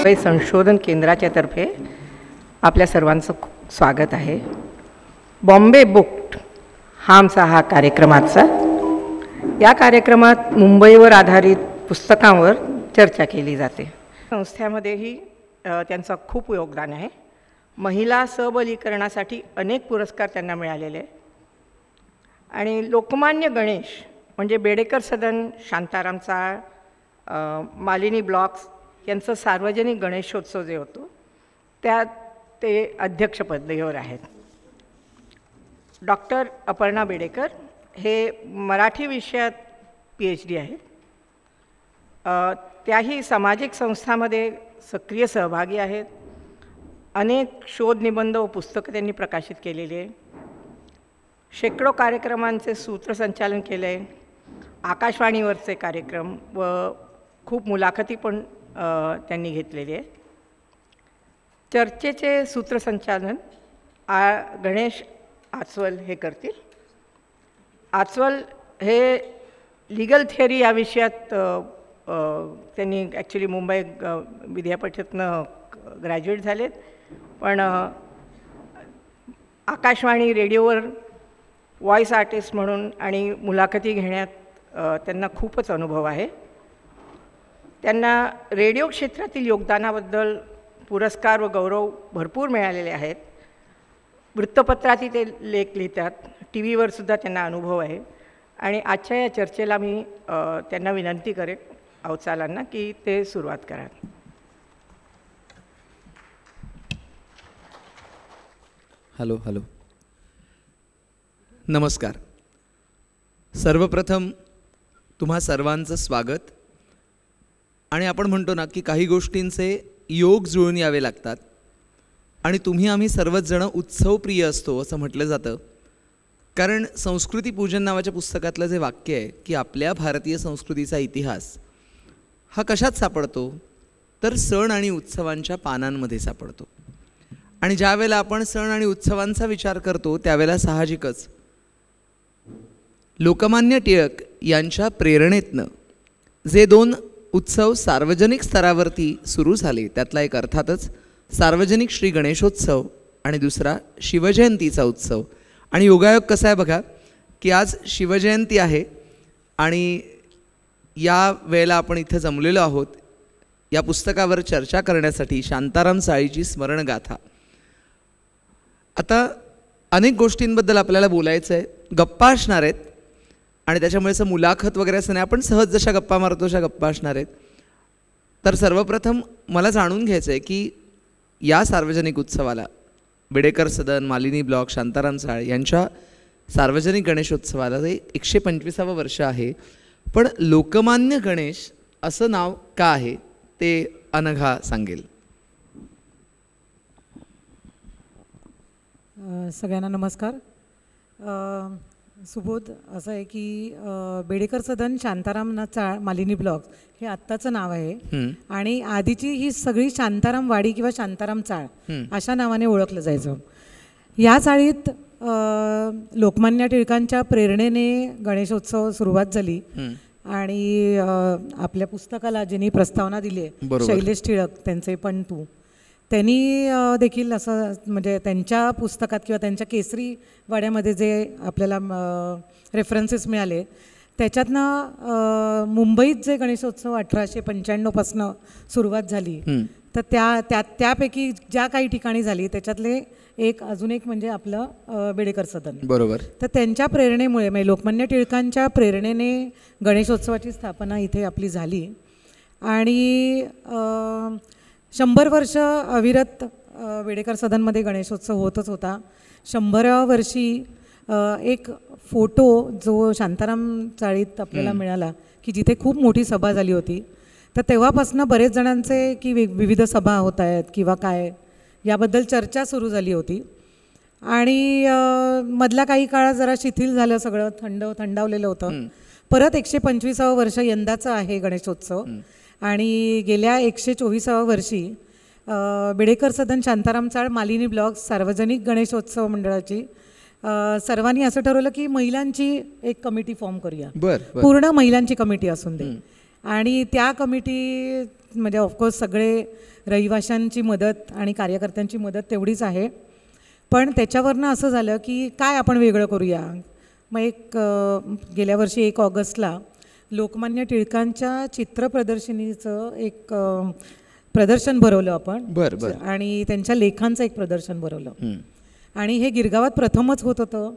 संशोधन केंद्राच्या तर्फे आपल्या सर्वांचं स्वागत आहे. बॉम्बे बुक हा आमचा कार्यक्रमाचा. या कार्यक्रमात मुंबईवर आधारित पुस्तकांवर चर्चा केली जाते. संस्थेमध्येही त्यांचा खूप योगदान आहे. महिला सबलीकरणासाठी अनेक पुरस्कार त्यांना मिळालेले आहे. आणि लोकमान्य गणेश म्हणजे बेडेकर सदन, शांताराम चाळ, मालिनी ब्लॉक्स यांचं सार्वजनिक गणेशोत्सव जे होतो त्यात ते अध्यक्षपदावर आहेत. डॉक्टर अपर्णा बेडेकर हे मराठी विषयात PhD आहेत. त्याही सामाजिक संस्थांमध्ये सक्रिय सहभागी आहेत. अनेक शोध निबंध व पुस्तकं त्यांनी प्रकाशित केलेली आहे. शेकडो कार्यक्रमांचे सूत्रसंचालन केले आहे. आकाशवाणीवरचे कार्यक्रम व खूप मुलाखती पण त्यांनी घेतलेली आहे. चर्चेचे सूत्रसंचालन गणेश आचवल हे करतील. आचवल हे लीगल थिअरी या विषयात त्यांनी ॲक्च्युली मुंबई विद्यापीठातनं ग्रॅज्युएट झालेत, पण आकाशवाणी रेडिओवर व्हॉईस आर्टिस्ट म्हणून आणि मुलाखती घेण्यात त्यांना खूपच अनुभव आहे. त्यांना रेडिओ क्षेत्रातील योगदानाबद्दल पुरस्कार व गौरव भरपूर मिळालेले आहेत. वृत्तपत्रातही ते लेख लिहितात. TV सुद्धा त्यांना अनुभव आहे. आणि आजच्या या चर्चेला मी त्यांना विनंती करेन अवचालांना की ते सुरुवात करा. हॅलो हॅलो नमस्कार. सर्वप्रथम तुम्हा सर्वांचं स्वागत. आणि आपण म्हणतो ना की काही गोष्टींचे योग जुळून यावे लागतात आणि तुम्ही आम्ही सर्वच जण उत्सवप्रिय असतो असं म्हटलं जातं. कारण संस्कृती पूजन नावाच्या पुस्तकातलं जे वाक्य आहे की आपल्या भारतीय संस्कृतीचा इतिहास हा कशात सापडतो तर सण आणि उत्सवांच्या पानांमध्ये सापडतो. आणि ज्या वेळेला आपण सण आणि उत्सवांचा विचार करतो त्यावेळेला साहजिकच लोकमान्य टिळक यांच्या प्रेरणेतनं जे दोन उत्सव सार्वजनिक स्तरावरती सुरू झाले त्यातला एक अर्थातच सार्वजनिक श्री गणेशोत्सव आणि दुसरा शिवजयंतीचा उत्सव. आणि योगायोग कसा आहे बघा की आज शिवजयंती आहे आणि या वेळेला आपण इथं जमलेलो आहोत या पुस्तकावर चर्चा करण्यासाठी शांताराम चाळीची स्मरणगाथा. आता अनेक गोष्टींबद्दल आपल्याला बोलायचं आहे, गप्पा असणार आहेत आणि त्याच्यामुळे असं मुलाखत वगैरे असं नाही, आपण सहज जशा गप्पा मारतो अशा गप्पा असणार आहेत. तर सर्वप्रथम मला जाणून घ्यायचं आहे की या सार्वजनिक उत्सवाला बेडेकर सदन, मालिनी ब्लॉक, शांताराम चाळ यांच्या सार्वजनिक गणेशोत्सवाला हे 125वं वर्ष आहे, पण लोकमान्य गणेश असं नाव का आहे ते अनघा सांगेल. सगळ्यांना नमस्कार. सुबोध असं आहे की बेडेकर सदन, शांताराम चाळ, मालिनी ब्लॉक्स हे आत्ताचं नाव आहे आणि आधीची ही सगळी शांताराम वाडी किंवा शांताराम चाळ अशा नावाने ओळखलं जायचं. या चाळीत लोकमान्य टिळकांच्या प्रेरणेने गणेशोत्सव सुरुवात झाली आणि आपल्या पुस्तकाला ज्यांनी प्रस्तावना दिली आहे शैलेश टिळक त्यांचे पण तू त्यांनी देखील असं म्हणजे त्यांच्या पुस्तकात किंवा त्यांच्या केसरी वाड्यामध्ये जे आपल्याला रेफरन्सेस मिळाले त्याच्यातनं मुंबईत जे गणेशोत्सव 1895पासनं सुरुवात झाली तर त्यापैकी ज्या काही ठिकाणी झाली त्याच्यातले अजून एक म्हणजे आपलं बेडेकर सदन. बरोबर. तर त्यांच्या प्रेरणेमुळे म्हणजे लोकमान्य टिळकांच्या प्रेरणेने गणेशोत्सवाची स्थापना इथे आपली झाली आणि 100 वर्ष अविरत बेडेकर सदनमध्ये गणेशोत्सव होतच होता. 100व्या वर्षी एक फोटो जो शांताराम चाळीत आपल्याला मिळाला की जिथे खूप मोठी सभा झाली होती. तर तेव्हापासून बरेच जणांचे की विविध सभा होत आहेत किंवा काय याबद्दल चर्चा सुरू झाली होती आणि मधला काही काळ जरा शिथिल झालं, सगळं थंडावलेलं होतं. परत 125वं वर्ष यंदाचं आहे गणेशोत्सव आणि गेल्या 124व्या वर्षी बेडेकर सदन, शांताराम चाळ, मालिनी ब्लॉक्स सार्वजनिक गणेशोत्सव मंडळाची सर्वांनी असं ठरवलं की महिलांची एक कमिटी फॉर्म करूया. पूर्ण महिलांची कमिटी असून दे आणि त्या कमिटी म्हणजे ऑफकोर्स सगळे रहिवाशांची मदत आणि कार्यकर्त्यांची मदत तेवढीच आहे. पण त्याच्यावरनं असं झालं की काय आपण वेगळं करूया. मग गेल्या वर्षी 1 ऑगस्टला लोकमान्य टिळकांच्या चित्रप्रदर्शनीचं एक प्रदर्शन भरवलं आपण. बरं. आणि त्यांच्या लेखांचं एक प्रदर्शन भरवलं. आणि हे गिरगावात प्रथमच होत होतं.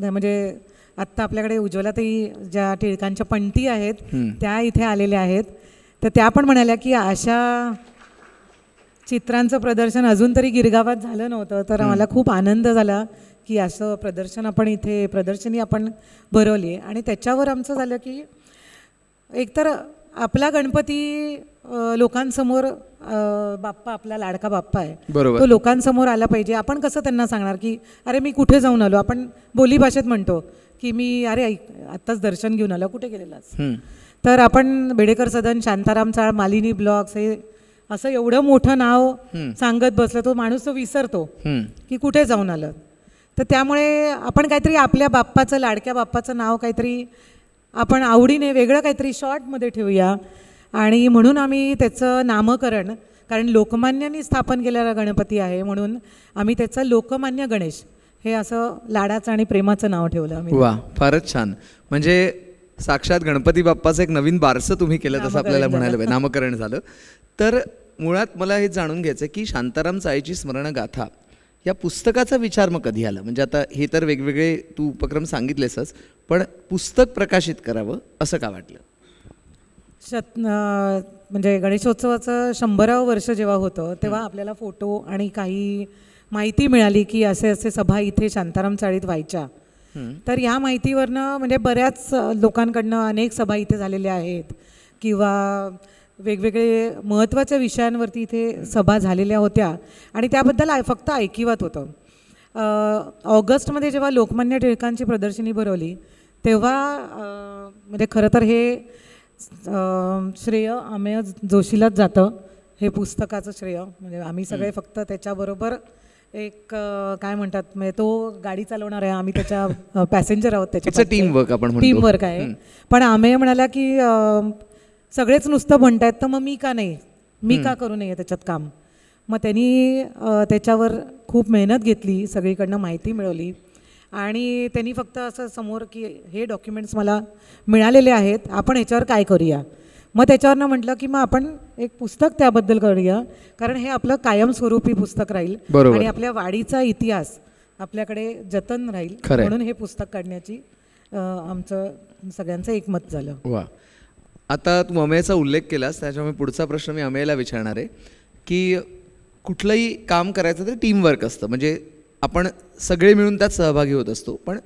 म्हणजे आत्ता आपल्याकडे उज्ज्वलाताई ज्या टिळकांच्या पंटी आहेत त्या इथे आलेल्या आहेत. तर त्या पण म्हणाल्या की अशा चित्रांचं प्रदर्शन अजून तरी गिरगावात झालं नव्हतं. तर मला खूप आनंद झाला की असं प्रदर्शनी आपण भरवली. आणि त्याच्यावर आमचं झालं की एकतर आपला गणपती लोकांसमोर बाप्पा आपला लाडका बाप्पा आहे, तो लोकांसमोर आला पाहिजे. आपण कसं त्यांना सांगणार की अरे मी कुठे जाऊन आलो. आपण बोलीभाषेत म्हणतो की मी अरे आत्ताच दर्शन घेऊन आलो, कुठे गेलेलास. तर आपण बेडेकर सदन, शांताराम चाळ, मालिनी ब्लॉग्स हे असं एवढं मोठं नाव सांगत बसलं, तो माणूस तो विसरतो की कुठे जाऊन आलं. तर त्यामुळे आपण काहीतरी आपल्या बाप्पाचं, लाडक्या बाप्पाचं नाव काहीतरी आपण आवडीने वेगळं काहीतरी शॉर्टमध्ये ठेवूया. आणि म्हणून आम्ही त्याचं नामकरण, कारण लोकमान्यांनी स्थापन केलेला गणपती आहे म्हणून आम्ही त्याचं लोकमान्य गणेश हे असं लाडाचं आणि प्रेमाचं नाव ठेवलं आम्ही. वा, फारच छान. म्हणजे साक्षात गणपती बाप्पाचं एक नवीन बारसं तुम्ही केलं तसं आपल्याला म्हणायला पाहिजे, नामकरण झालं. तर मुळात मला हे जाणून घ्यायचं की शांताराम चाळीची स्मरणगाथा या पुस्तकाचा विचार मग कधी आला? म्हणजे आता हे तर वेगवेगळे तू उपक्रम सांगितलेसच, पण पुस्तक प्रकाशित करावं असं का वाटलं? म्हणजे गणेशोत्सवाचं 100वे वर्ष जेव्हा होतं तेव्हा आपल्याला फोटो आणि काही माहिती मिळाली की असे असे सभा इथे शांताराम चाळीत व्हायच्या. तर ह्या माहितीवरनं म्हणजे बऱ्याच लोकांकडनं अनेक सभा इथे झालेल्या आहेत किंवा वेगवेगळे महत्त्वाच्या विषयांवरती इथे सभा झालेल्या होत्या आणि त्याबद्दल फक्त ऐकिवात होतं. ऑगस्टमध्ये जेव्हा लोकमान्य टिळकांची प्रदर्शनी भरवली तेव्हा म्हणजे खरं तर हे श्रेय अमेय जोशीलाच जातं, हे पुस्तकाचं श्रेय. म्हणजे आम्ही सगळे फक्त त्याच्याबरोबर एक काय म्हणतात, म्हणजे तो गाडी चालवणार आहे, आम्ही त्याच्या पॅसेंजर आहोत. त्याच्या टीम वर्क आहे. पण अमेय म्हणाला की सगळेच नुसतं म्हणतायत तर मग मी का करू नये त्याच्यात काम. मग त्यांनी त्याच्यावर खूप मेहनत घेतली, सगळीकडनं माहिती मिळवली आणि त्यांनी फक्त असं समोर की हे डॉक्युमेंट्स मला मिळालेले आहेत, आपण ह्याच्यावर काय करूया. मग त्याच्यावरनं म्हटलं की मग आपण एक पुस्तक त्याबद्दल करूया, कारण हे आपलं कायमस्वरूपी पुस्तक राहील आणि आपल्या वाडीचा इतिहास आपल्याकडे जतन राहील, म्हणून हे पुस्तक काढण्याची आमचं सगळ्यांचं एकमत झालं. वा. आता तू अमेयचा उल्लेख केलास, त्याच्यामुळे पुढचा प्रश्न मी अमेयला विचारणार आहे की कुठलंही काम करायचं तर टीमवर्क असतं, म्हणजे आपण सगळे मिळून त्यात सहभागी होत असतो. पण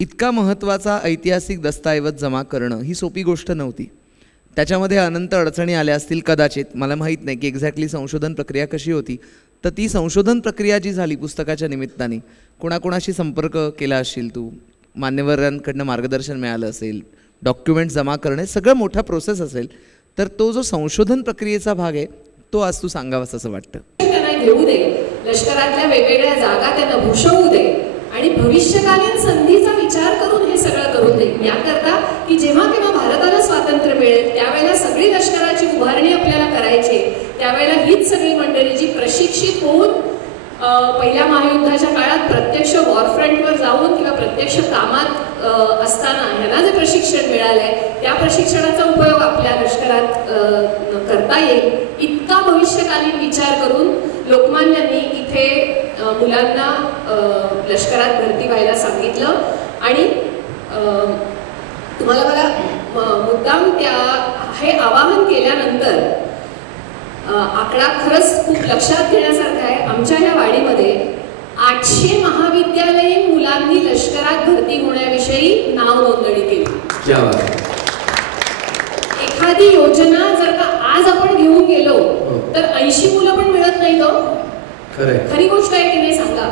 इतका महत्त्वाचा ऐतिहासिक दस्तऐवज जमा करणं ही सोपी गोष्ट नव्हती. त्याच्यामध्ये अनंत अडचणी आल्या असतील कदाचित, मला माहीत नाही की एक्झॅक्टली संशोधन प्रक्रिया कशी होती. तर ती संशोधन प्रक्रिया जी झाली पुस्तकाच्या निमित्ताने, कोणाकोणाशी संपर्क केला असशील तू, मान्यवरांकडनं मार्गदर्शन मिळालं असेल, डॉक्युमेंट जमा करणे सगळं मोठा प्रोसेस असेल, तर तो जो संशोधन प्रक्रियेचा भाग आहे तो आज तू सांगावास असं वाटतं. त्यांना घेऊ दे, लष्करातल्या वेगवेगळ्या जागा त्यांना भूषवू दे आणि भविष्यकालीन संधीचा विचार करून हे सगळं करून दे. याकरता की जेव्हा केव्हा भारताला स्वातंत्र्य मिळेल त्यावेळेला सगळी लष्कराची उभारणी आपल्याला करायची, त्यावेळेला हीच सगळी मंडळी जी प्रशिक्षित होऊन पहिल्या महायुद्धाच्या काळात प्रत्यक्ष वॉरफ्रंटवर जाऊन किंवा प्रत्यक्ष कामात असताना ह्यांना जे प्रशिक्षण मिळालंय त्या प्रशिक्षणाचा उपयोग आपल्या लष्करात करता येईल, इतका भविष्यकालीन विचार करून लोकमान्यांनी इथे मुलांना लष्करात भरती व्हायला सांगितलं. आणि तुम्हाला मला मुद्दाम हे आवाहन केल्यानंतर आकडा खरंच खूप लक्षात घेण्यासारखा आहे. आमच्या ह्या वाडीमध्ये 800 महाविद्यालयीन मुलांनी लष्करात भरती होण्याविषयी नाव नोंदणी केली. एखादी योजना जर का आज आपण घेऊन गेलो तर 80 मुलं पण मिळत नाही. तो खरी गोष्ट आहे की नाही सांगा.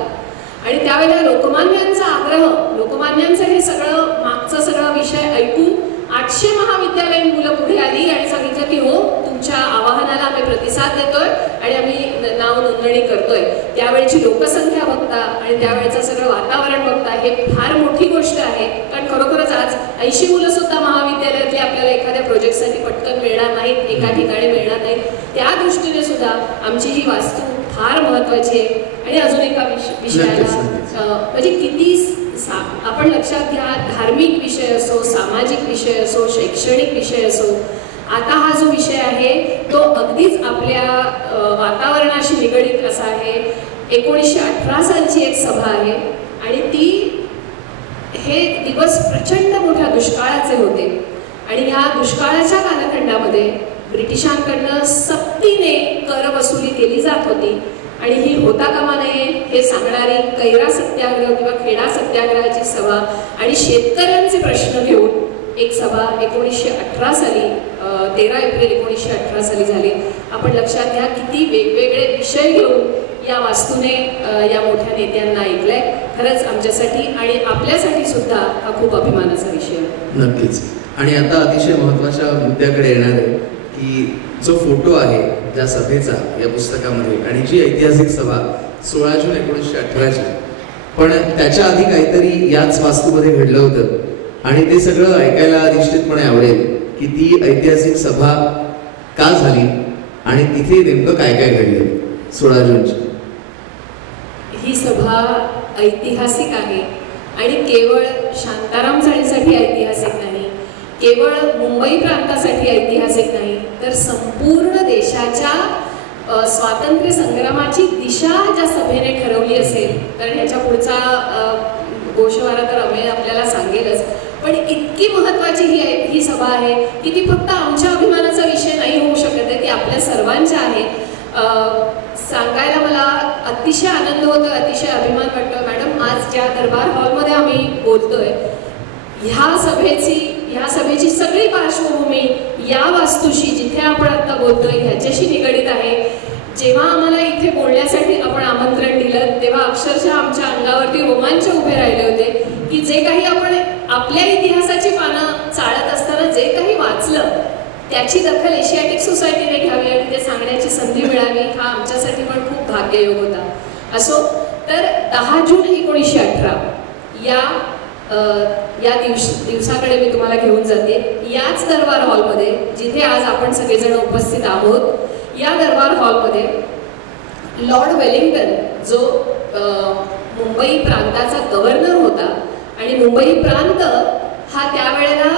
आणि त्यावेळेला लोकमान्यांचा आग्रह, लोकमान्यांचं हे सगळं मागचं सगळं विषय ऐकून 800 महाविद्यालयीन मुलं पुढे आली आणि सांगितलं की हो, तुमच्या आवाहनाला आम्ही प्रतिसाद देतोय आणि आम्ही नाव नोंदणी नोंदणी करतोय त्यावेळची लोकसंख्या बघता आणि त्यावेळेचं सगळं वातावरण बघता हे फार मोठी गोष्ट आहे. कारण खरोखरच आज 80 मुलं सुद्धा महाविद्यालयातली आपल्याला एखाद्या प्रोजेक्टसाठी पटकन मिळणार नाहीत, एका ठिकाणी मिळणार नाहीत. त्या दृष्टीने सुद्धा आमची ही वास्तू फार महत्वाची आहे. आणि अजून एका विषयाला म्हणजे किती आपण लक्षात घ्या, धार्मिक विषय असो, सामाजिक विषय असो, शैक्षणिक विषय असो, आता हा जो विषय आहे तो अगदीच आपल्या वातावरणाशी निगडीत असा आहे. 1918 सालची एक सभा आहे आणि ती हे दिवस प्रचंड मोठ्या दुष्काळाचे होते आणि या दुष्काळाच्या कालखंडामध्ये ब्रिटिशांकडनं सक्तीने कर वसुली केली जात होती आणि ही होता कामा नये हे सांगणारी कैरा सत्याग्रह किंवा खेडा सत्याग्रहाची सभा आणि शेतकऱ्यांचे प्रश्न घेऊन एक सभा 1918 साली 13 एप्रिल 1918 साली झाली. आपण लक्षात घ्या किती वेगवेगळे विषय घेऊन या वास्तूने या मोठ्या नेत्यांना ऐकलंय. खरंच आमच्यासाठी आणि आपल्यासाठी सुद्धा हा खूप अभिमानाचा विषय आहे. नक्कीच. आणि आता अतिशय महत्त्वाच्या मुद्द्याकडे येणार आहे की जो फोटो आहे ज्या सभेचा या पुस्तकामध्ये आणि जी ऐतिहासिक सभा 16 जून 1918ची, पण त्याच्या आधी काहीतरी याच वास्तूमध्ये घडलं होतं आणि ते सगळं ऐकायला निश्चितपणे आवडेल की ती ऐतिहासिक सभा का झाली आणि तिथे नेमकं काय काय घडलं 16 जूनची. ही सभा ऐतिहासिक आहे आणि केवळ शांताराम चाळीसाठी ऐतिहासिक नाही, केवळ मुंबई प्रांतासाठी ऐतिहासिक नाही, तर संपूर्ण देशाच्या स्वातंत्र्य संग्रामाची दिशा ज्या सभेने ठरवली असेल. कारण ह्याच्या पुढचा गोषवारा तर अमेय आपल्याला सांगेलच, पण इतकी महत्त्वाची ही सभा आहे की ती फक्त आमच्या अभिमानाचा विषय नाही होऊ शकत आहे, ती आपल्या सर्वांच्या आहे. सांगायला मला अतिशय आनंद होतो, अतिशय अभिमान वाटतो. मॅडम, आज ज्या दरबार हॉलमध्ये आम्ही बोलतोय ह्या सभेची सगळी पार्श्वभूमी या वास्तूशी जिथे आपण आता बोलतोय ह्याच्याशी निगडीत आहे. जेव्हा आम्हाला इथे बोलण्यासाठी आपण आमंत्रण दिलं तेव्हा अक्षरशः आमच्या अंगावरती रोमांच उभे राहिले होते की जे काही आपण आपल्या इतिहासाची पानं चाळत असताना जे काही वाचलं त्याची दखल एशियाटिक सोसायटीने घ्यावी आणि ते सांगण्याची संधी मिळावी हा आमच्यासाठी पण खूप भाग्ययोग होता. असो, तर 10 जून 1918 या दिवसाकडे मी तुम्हाला घेऊन जाते. याच दरबार हॉलमध्ये जिथे आज आपण सगळेजण उपस्थित आहोत, या दरबार हॉलमध्ये लॉर्ड वेलिंग्टन जो मुंबई प्रांताचा गव्हर्नर होता आणि मुंबई प्रांत हा त्यावेळेला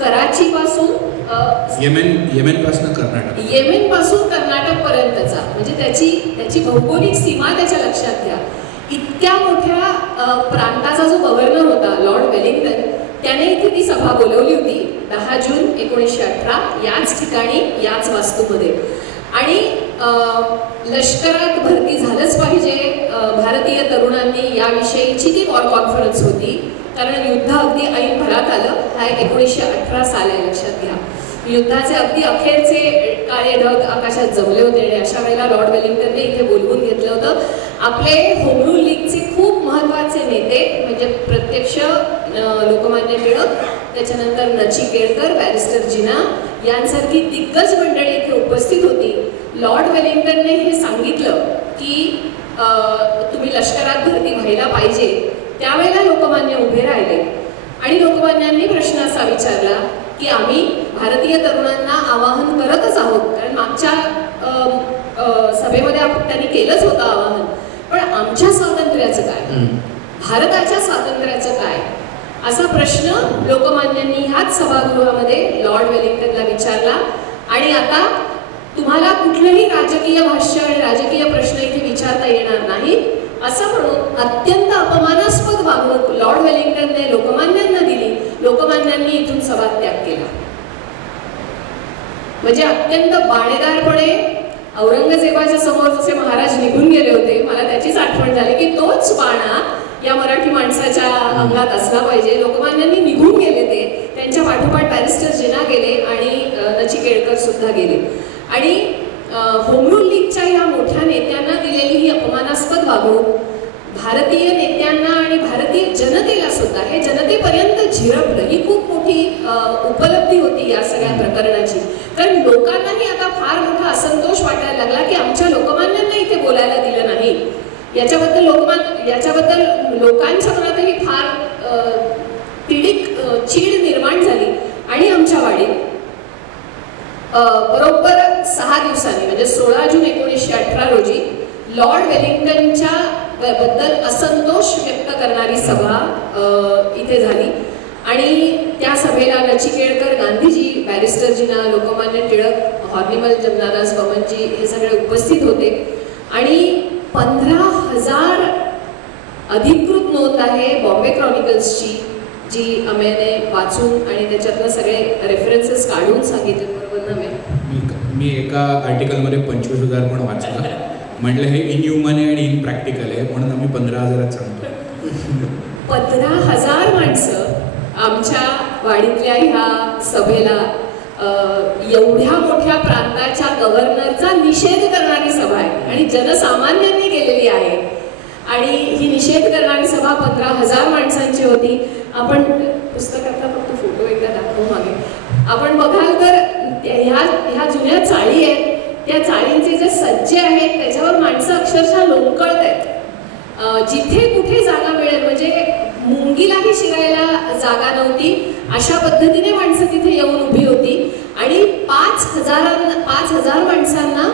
कराचीपासून येमेन पासून कर्नाटक पर्यंतचा म्हणजे त्याची भौगोलिक सीमा त्याच्या लक्षात घ्या. इतक्या मोठ्या प्रांताचा जो गव्हर्नर होता लॉर्ड वेलिंग्टन, त्याने इथे ती सभा बोलवली होती 10 जून 1918 याच ठिकाणी याच वास्तूमध्ये. आणि लष्करात भरती झालंच पाहिजे भारतीय तरुणांनी याविषयीची ती वॉर कॉन्फरन्स होती. कारण युद्ध अगदी ऐन भरात आलं. हा 1918 साल आहे, लक्षात घ्या. युद्धाचे अगदी अखेरचे काळे ढग आकाशात जमले होते आणि अशा वेळेला लॉर्ड वेलिंग्टनने इथे बोलवून घेतलं होतं. आपले होम रूल लीगचे खूप महत्त्वाचे नेते म्हणजे प्रत्यक्ष लोकमान्य टिळक, त्याच्यानंतर नचिकेळकर, बॅरिस्टर जिना यांसारखी दिग्गज मंडळी इथे उपस्थित होती. लॉर्ड वेलिंग्टनने हे सांगितलं की तुम्ही लष्करात भरती व्हायला पाहिजे. त्यावेळेला लोकमान्य उभे राहिले आणि लोकमान्यांनी प्रश्न असा विचारला की आम्ही भारतीय तरुणांना आवाहन करतच आहोत, कारण मागच्या सभेमध्ये त्यांनी केलंच होतं आवाहन, पण आमच्या स्वातंत्र्याचं काय, भारताच्या स्वातंत्र्याचं काय, असा प्रश्न लोकमान्यांनी ह्याच सभागृहामध्ये लॉर्ड वेलिंग्टनला विचारला. आणि आता तुम्हाला कुठलंही राजकीय भाष्य आणि राजकीय प्रश्न इथे विचारता येणार नाही असं म्हणून अत्यंत अपमानास्पद वागणूक लॉर्ड वेलिंग्टनने लोकमान्यांना दिली. लोकमान्यांनी इथून सभात्याग केला. म्हणजे अत्यंत बाणेदारपणे औरंगजेबाच्या समोरचे महाराज निघून गेले होते. मला त्याचीच आठवण झाली की तोच बाणा या मराठी माणसाच्या अंगात असला पाहिजे. लोकमान्यांनी निघून गेले, ते त्यांच्या पाठोपाठ बॅरिस्टर जिना गेले आणि नचिकेळकर सुद्धा गेले. आणि होम रूल लीगच्या ह्या मोठ्या नेत्यांना दिलेली ही अपमानास्पद वागणूक भारतीय नेत्यांना आणि भारतीय जनतेला सुद्धा हे जनतेपर्यंत झिरपलं. ही खूप मोठी उपलब्धी होती या सगळ्या प्रकरणाची. कारण लोकांनाही आता फार मोठा असंतोष वाटायला लागला की आमच्या लोकमान्यांना इथे बोलायला दिलं नाही. याच्याबद्दल लोकांच्या मनातही फार तिडीक चीड निर्माण झाली. आणि आमच्या वाडीत बरोबर 6 दिवसांनी म्हणजे 16 जून 1918 रोजी लॉर्ड वेलिंग्टनच्या बद्दल असंतोष व्यक्त करणारी सभा इथे झाली. आणि त्या सभेला नचिकेळकर, गांधीजी, बॅरिस्टर जिना, लोकमान्य टिळक, हॉर्निमल जमनादास बमनजी हे सगळे उपस्थित होते. आणि 15,000 अधिकृत नोंद आहे बॉम्बे क्रॉनिकल्सची, जी आम्याने वाचून आणि त्याच्यातनं सगळे रेफरन्सेस काढून सांगितले. बरोबर ना? मी एका आर्टिकलमध्ये 25,000 पण वाचलं. म्हटलं हे इनह्युमन आहे आणि इनप्रॅक्टिकल आहे, म्हणून आम्ही 15,000 सांगतो. 15,000 माणसं आमच्या वाडीतल्या ह्या सभेला, एवढ्या मोठ्या प्रांताच्या गव्हर्नरचा निषेध करणारी सभा आहे आणि जनसामान्यांनी केलेली आहे. आणि ही निषेध करणारी सभा 15,000 माणसांची होती. आपण पुस्तकातला फक्त फोटो एकदा दाखवू मागे. आपण बघाल तर ह्या जुन्या चाळी आहेत, त्या चाळींचे जे सज्जे आहेत त्याच्यावर माणसं अक्षरशः लोंबकळत आहेत. जिथे कुठे जागा मिळेल, म्हणजे मुंगीलाही शिरायला जागा नव्हती, अशा पद्धतीने माणसं तिथे येऊन उभी होती. आणि 5,000 माणसांना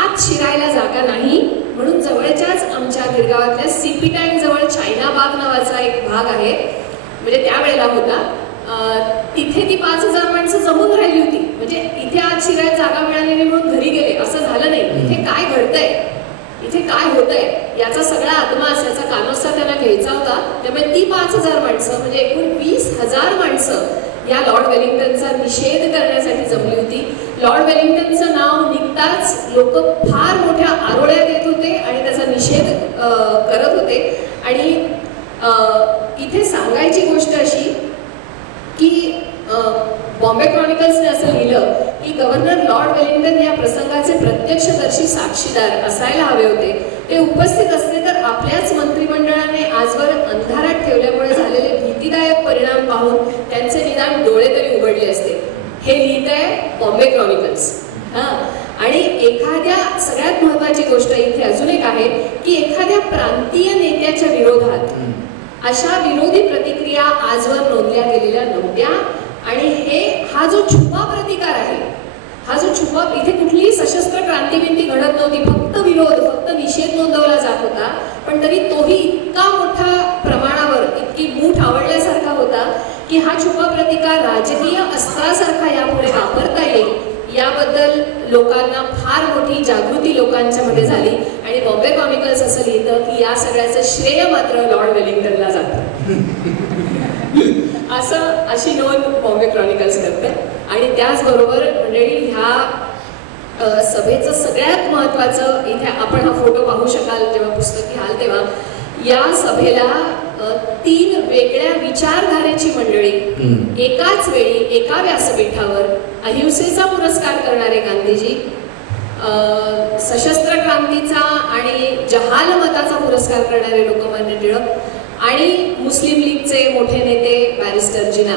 आत शिरायला जागा नाही, म्हणून जवळच्याच आमच्या गिरगावातल्या सीपी टँक जवळ चायना बाग नावाचा एक भाग आहे, म्हणजे त्यावेळेला होता, तिथे ती 5,000 माणसं जमून राहिली होती. म्हणजे इथे आत शिरायला जागा मिळाली नाही म्हणून घरी गेले असं झालं नाही. इथे काय घडतंय, इथे काय होतंय याचा सगळा आत्मा, याचा कानोसा त्यांना घ्यायचा होता. त्यामुळे ती 5,000 माणसं म्हणजे एकूण 20,000 माणसं या लॉर्ड वेलिंग्टनचा निषेध करण्यासाठी जमली होती. लॉर्ड वेलिंग्टनचं नाव निघताच लोक फार मोठ्या आरोळ्या देत होते आणि त्याचा निषेध करत होते. आणि इथे सांगायची गोष्ट अशी की बॉम्बे क्रॉनिकल्सने असं लिहिलं की गव्हर्नर लॉर्ड वेलिंग्टन या प्रसंगाचे प्रत्यक्षदर्शी साक्षीदार असायला हवे होते. ते उपस्थित असते तर आपल्याच मंत्रिमंडळाने आजवर अंधारात ठेवल्यामुळे झालेले भीतीदायक परिणाम पाहून त्यांचे निदान डोळे तरी उघडले असते. हे लिहित आहे बॉम्बे क्रॉनिकल्स. आणि एखाद्या सगळ्यात महत्वाची गोष्ट इथे अजून एक आहे की एखाद्या प्रांतीय नेत्याच्या विरोधात अशा विरोधी प्रतिक्रिया आजवर नोंदल्या गेलेल्या नव्हत्या. आणि हा जो छुपा प्रतिकार आहे, हा जो छुपा, इथे कुठलीही सशस्त्र क्रांतिबिंती घडत नव्हती, फक्त विरोध, फक्त निषेध नोंदवला जात होता. पण तरी तोही इतका मोठा प्रमाणावर, इतकी मूठ आवडल्यासारखा होता की हा छुपा प्रतिकार राजकीय अस्त्रासारखा यापुढे वापरता येईल याबद्दल लोकांना फार मोठी जागृती लोकांच्या मध्ये झाली. आणि बॉम्बे क्रॉनिकल्स असं लिहितं की या सगळ्याचं श्रेय मात्र लॉर्ड वेलिंग्टनला जातं. अशी नोंद बॉम्बे क्रॉनिकल्स करते. आणि त्याचबरोबर मंडळी, ह्या सभेचं सगळ्यात महत्त्वाचं, इथे आपण हा फोटो पाहू शकाल जेव्हा पुस्तक घ्याल तेव्हा, या सभेला 3 वेगळ्या विचारधारेची मंडळी एकाच वेळी एका व्यासपीठावर अहिंसेचा पुरस्कार करणारे गांधीजी, सशस्त्र क्रांतीचा आणि जहाल मताचा पुरस्कार करणारे लोकमान्य टिळक आणि मुस्लिम लीगचे मोठे नेते बॅरिस्टर जिना,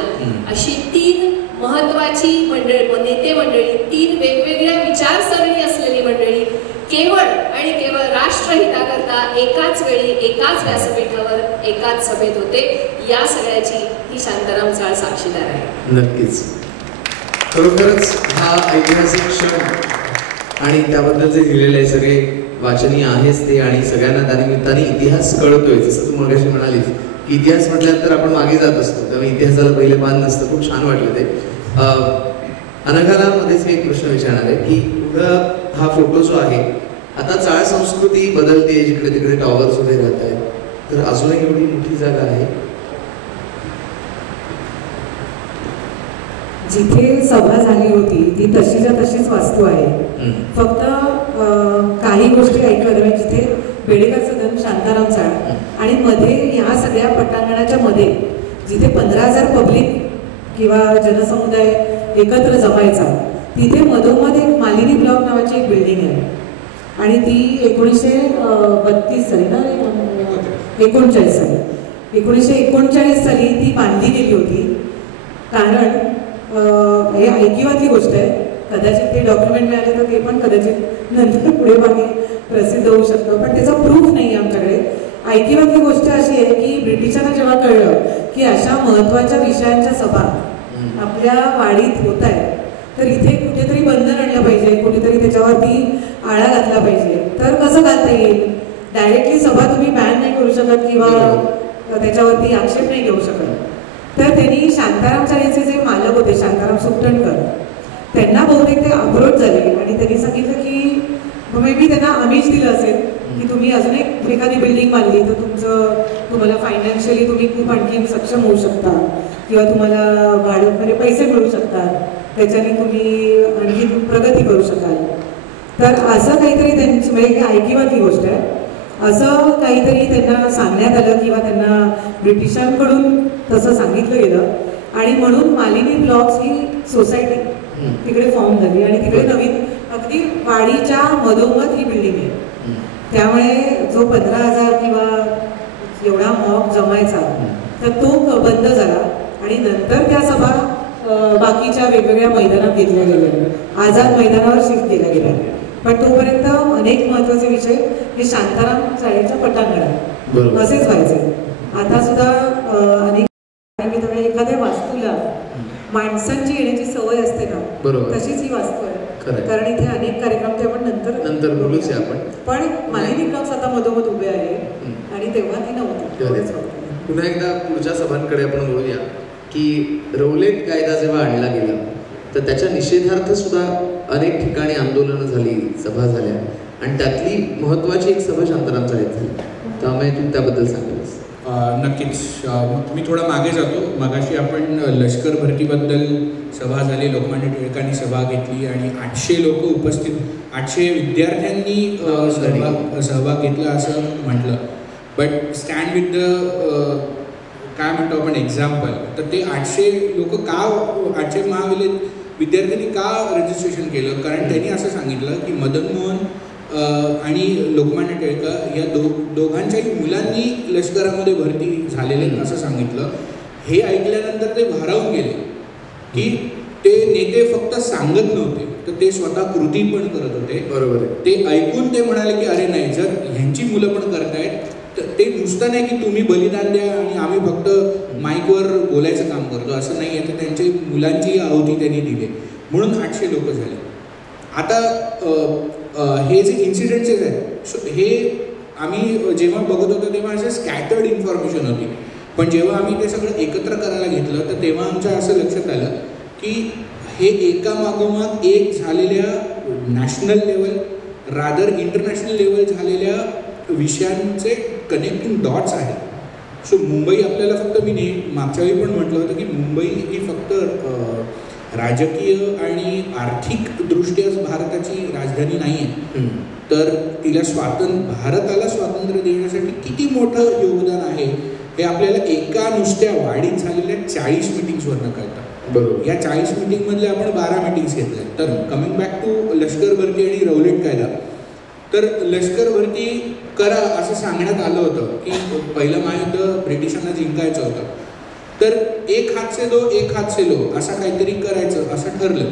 अशी 3 महत्वाची नेते मंडळी, 3 वेगवेगळ्या विचारसरणी असलेली मंडळी केवळ आणि केवळ राष्ट्रहिताकरता एकाच वेळी एकाच व्यासपीठावर एकाच सभेत होते. या सगळ्याची ही शांताराम चाळ साक्षीदार आहे. नक्कीच, खरोखरच हा ऐतिहासिक क्षण आणि त्याबद्दल जे लिहिलेले आहे सगळे वाचनीय आहेच ते. आणि सगळ्यांना त्यानिमित्ताने इतिहास कळतोय. जसं तू मगाशी म्हणालीस की इतिहास म्हटल्यानंतर आपण मागे जात असतो, त्यामुळे इतिहासाला पहिले पान नसतं. खूप छान वाटलं ते. अनघालामध्येच मी एक प्रश्न विचारणार आहे की हा फोटो जो आहे, आता चाळ संस्कृती बदलते, जिकडे तिकडे टॉवर्स उभे राहत आहेत, तर अजूनही एवढी मोठी जागा आहे जिथे सभा झाली होती ती तशीच्या तशीच वास्तू आहे. फक्त काही गोष्टी ऐकल्या, जिथे बेडेगाचं धन शांताराम चाळ आणि मध्ये ह्या सगळ्या पटांगणाच्या मध्ये जिथे 15,000 पब्लिक किंवा जनसमुदाय एकत्र जमायचा, तिथे मधोमध एक मालिनी ब्लॉक नावाची एक बिल्डिंग आहे. आणि ती 1932 साली ना, 39 साली, 1939 साली ती बांधली गेली होती. कारण हे ऐकिवातली गोष्ट आहे कदाचित ते डॉक्युमेंट मिळाले तर ते पण कदाचित नंतर पुढे मागे प्रसिद्ध होऊ शकतं, पण त्याचा प्रूफ नाही आहे आमच्याकडे. ऐकिवातली गोष्ट अशी आहे की ब्रिटिशांना जेव्हा कळलं की अशा महत्त्वाच्या विषयांच्या सभा आपल्या वाडीत होत आहेत, तर इथे कुठेतरी बंधन आणलं पाहिजे, कुठेतरी त्याच्यावरती आळा घातला पाहिजे. तर कसं घालता येईल? डायरेक्टली सभा तुम्ही बॅन नाही करू शकत किंवा त्याच्यावरती आक्षेप नाही घेऊ शकत. तर त्यांनी शांताराम शाळेचे जे मालक होते, शांताराम सुकटणकर, त्यांना बहुतेक ते अप्रोच झाले आणि त्यांनी सांगितलं की मे बी त्यांना आम्हीच दिलं असेल की तुम्ही अजून एक एखादी बिल्डिंग बांधली तर तुम्हाला फायनान्शियली तुम्ही खूप आणखी सक्षम होऊ शकता किंवा तुम्हाला भाड्यामध्ये पैसे मिळू शकतात, त्याच्याने तुम्ही आणखी प्रगती करू शकाल. तर असं काहीतरी त्यांची म्हणजे ऐकिवातली गोष्ट आहे, असं काहीतरी त्यांना सांगण्यात आलं किंवा त्यांना ब्रिटिशांकडून तसं सांगितलं गेलं आणि म्हणून मालिनी ब्लॉक्स ही सोसायटी तिकडे फॉर्म झाली आणि तिकडे नवीन अगदी वाडीच्या मधोमध ही बिल्डिंग आहे. त्यामुळे जो 15,000 किंवा एवढा मॉब जमायचा तर तो बंद झाला आणि नंतर त्या सभा बाकीच्या वेगवेगळ्या मैदानात घेतल्या गेल्या, आझाद मैदानावर शिफ्ट केल्या गेल्या. पण तोपर्यंत अनेक महत्त्वाचे विषय हे शांताराम शाळेच्या पटांगणात असेच व्हायचे. आता सुद्धा अनेक एखाद्या वास्तूला माणसांची येण्याची सवय असते ना, तशीच ही वास्तू आहे. कारण इथे अनेक कार्यक्रम ते आपण नंतर बोलूच आपण. पण मालिनी ब्लॉक्स आता मधोमध उभे आहे आणि तेव्हा ती नव्हती. पुन्हा एकदा पुढच्या सभांकडे आपण बोलूया की रौलेट कायदा जेव्हा आणला गेला तर त्याच्या निषेधार्थ सुद्धा अनेक ठिकाणी आंदोलनं झाली, सभा झाल्या आणि त्यातली महत्त्वाची एक सभा शांताराम शाळेत झाली. त्यामुळे तू त्याबद्दल सांगेलस? नक्कीच. मी थोडा मागे जातो. मगाशी आपण लष्कर भरतीबद्दल सभा झाली, लोकमान्य टिळकांनी सभा घेतली आणि 800 लोक उपस्थित, 800 विद्यार्थ्यांनी सहभाग घेतला असं म्हटलं. बट स्टँड विथ द काय म्हणतो आपण एक्झाम्पल, तर ते 800 लोक का, 800 विद्यार्थ्यांनी का रजिस्ट्रेशन केलं? कारण त्यांनी असं सांगितलं की मदन मोहन आणि लोकमान्य टिळक या दोघांच्याही मुलांनी लष्करामध्ये भरती झालेले असं सांगितलं. हे ऐकल्यानंतर ते भारावून गेले की ते नेते फक्त सांगत नव्हते तर ते स्वतः कृती पण करत होते. बरोबर. ते ऐकून ते म्हणाले की अरे नाही, जर ह्यांची मुलं पण करतायत तर ते नुसतं नाही की तुम्ही बलिदान द्या आणि आम्ही फक्त माईकवर बोलायचं काम करतो असं नाही आहे. तर त्यांच्या मुलांची आहुती त्यांनी दिली म्हणून 800 लोक झाले. आता हे जे इन्सिडेंट्स आहेत हे आम्ही जेव्हा बघत होतो तेव्हा असे स्कॅटर्ड इन्फॉर्मेशन होती, पण जेव्हा आम्ही ते सगळं एकत्र करायला घेतलं तर तेव्हा आमच्या असं लक्षात आलं की हे एकामागोमाग एक झालेल्या national level rather international level झालेल्या विषयांचे कनेक्टिंग डॉट्स आहेत. सो मुंबई आपल्याला फक्त मी मागच्या वेळी पण म्हटलं होतं की मुंबई ही फक्त राजकीय आणि आर्थिकदृष्ट्या भारताची राजधानी नाही आहे, तर तिला भारताला स्वातंत्र्य देण्यासाठी किती मोठं योगदान आहे हे आपल्याला एका नुसत्या वाढीत झालेल्या 40 मीटिंग्सवरनं कळतं. बरोबर. या 40 मीटिंगमधले आपण 12 मीटिंग्स घेतल्या. तर कमिंग बॅक टू लष्कर भरती आणि रौलेट कायदा, तर लष्कर भरती करा असं सांगण्यात आलं होतं की पहिलं महायुद्ध ब्रिटिशांना जिंकायचं होतं, तर एक हात से दो एक हात से लो असं काहीतरी करायचं असं ठरलं.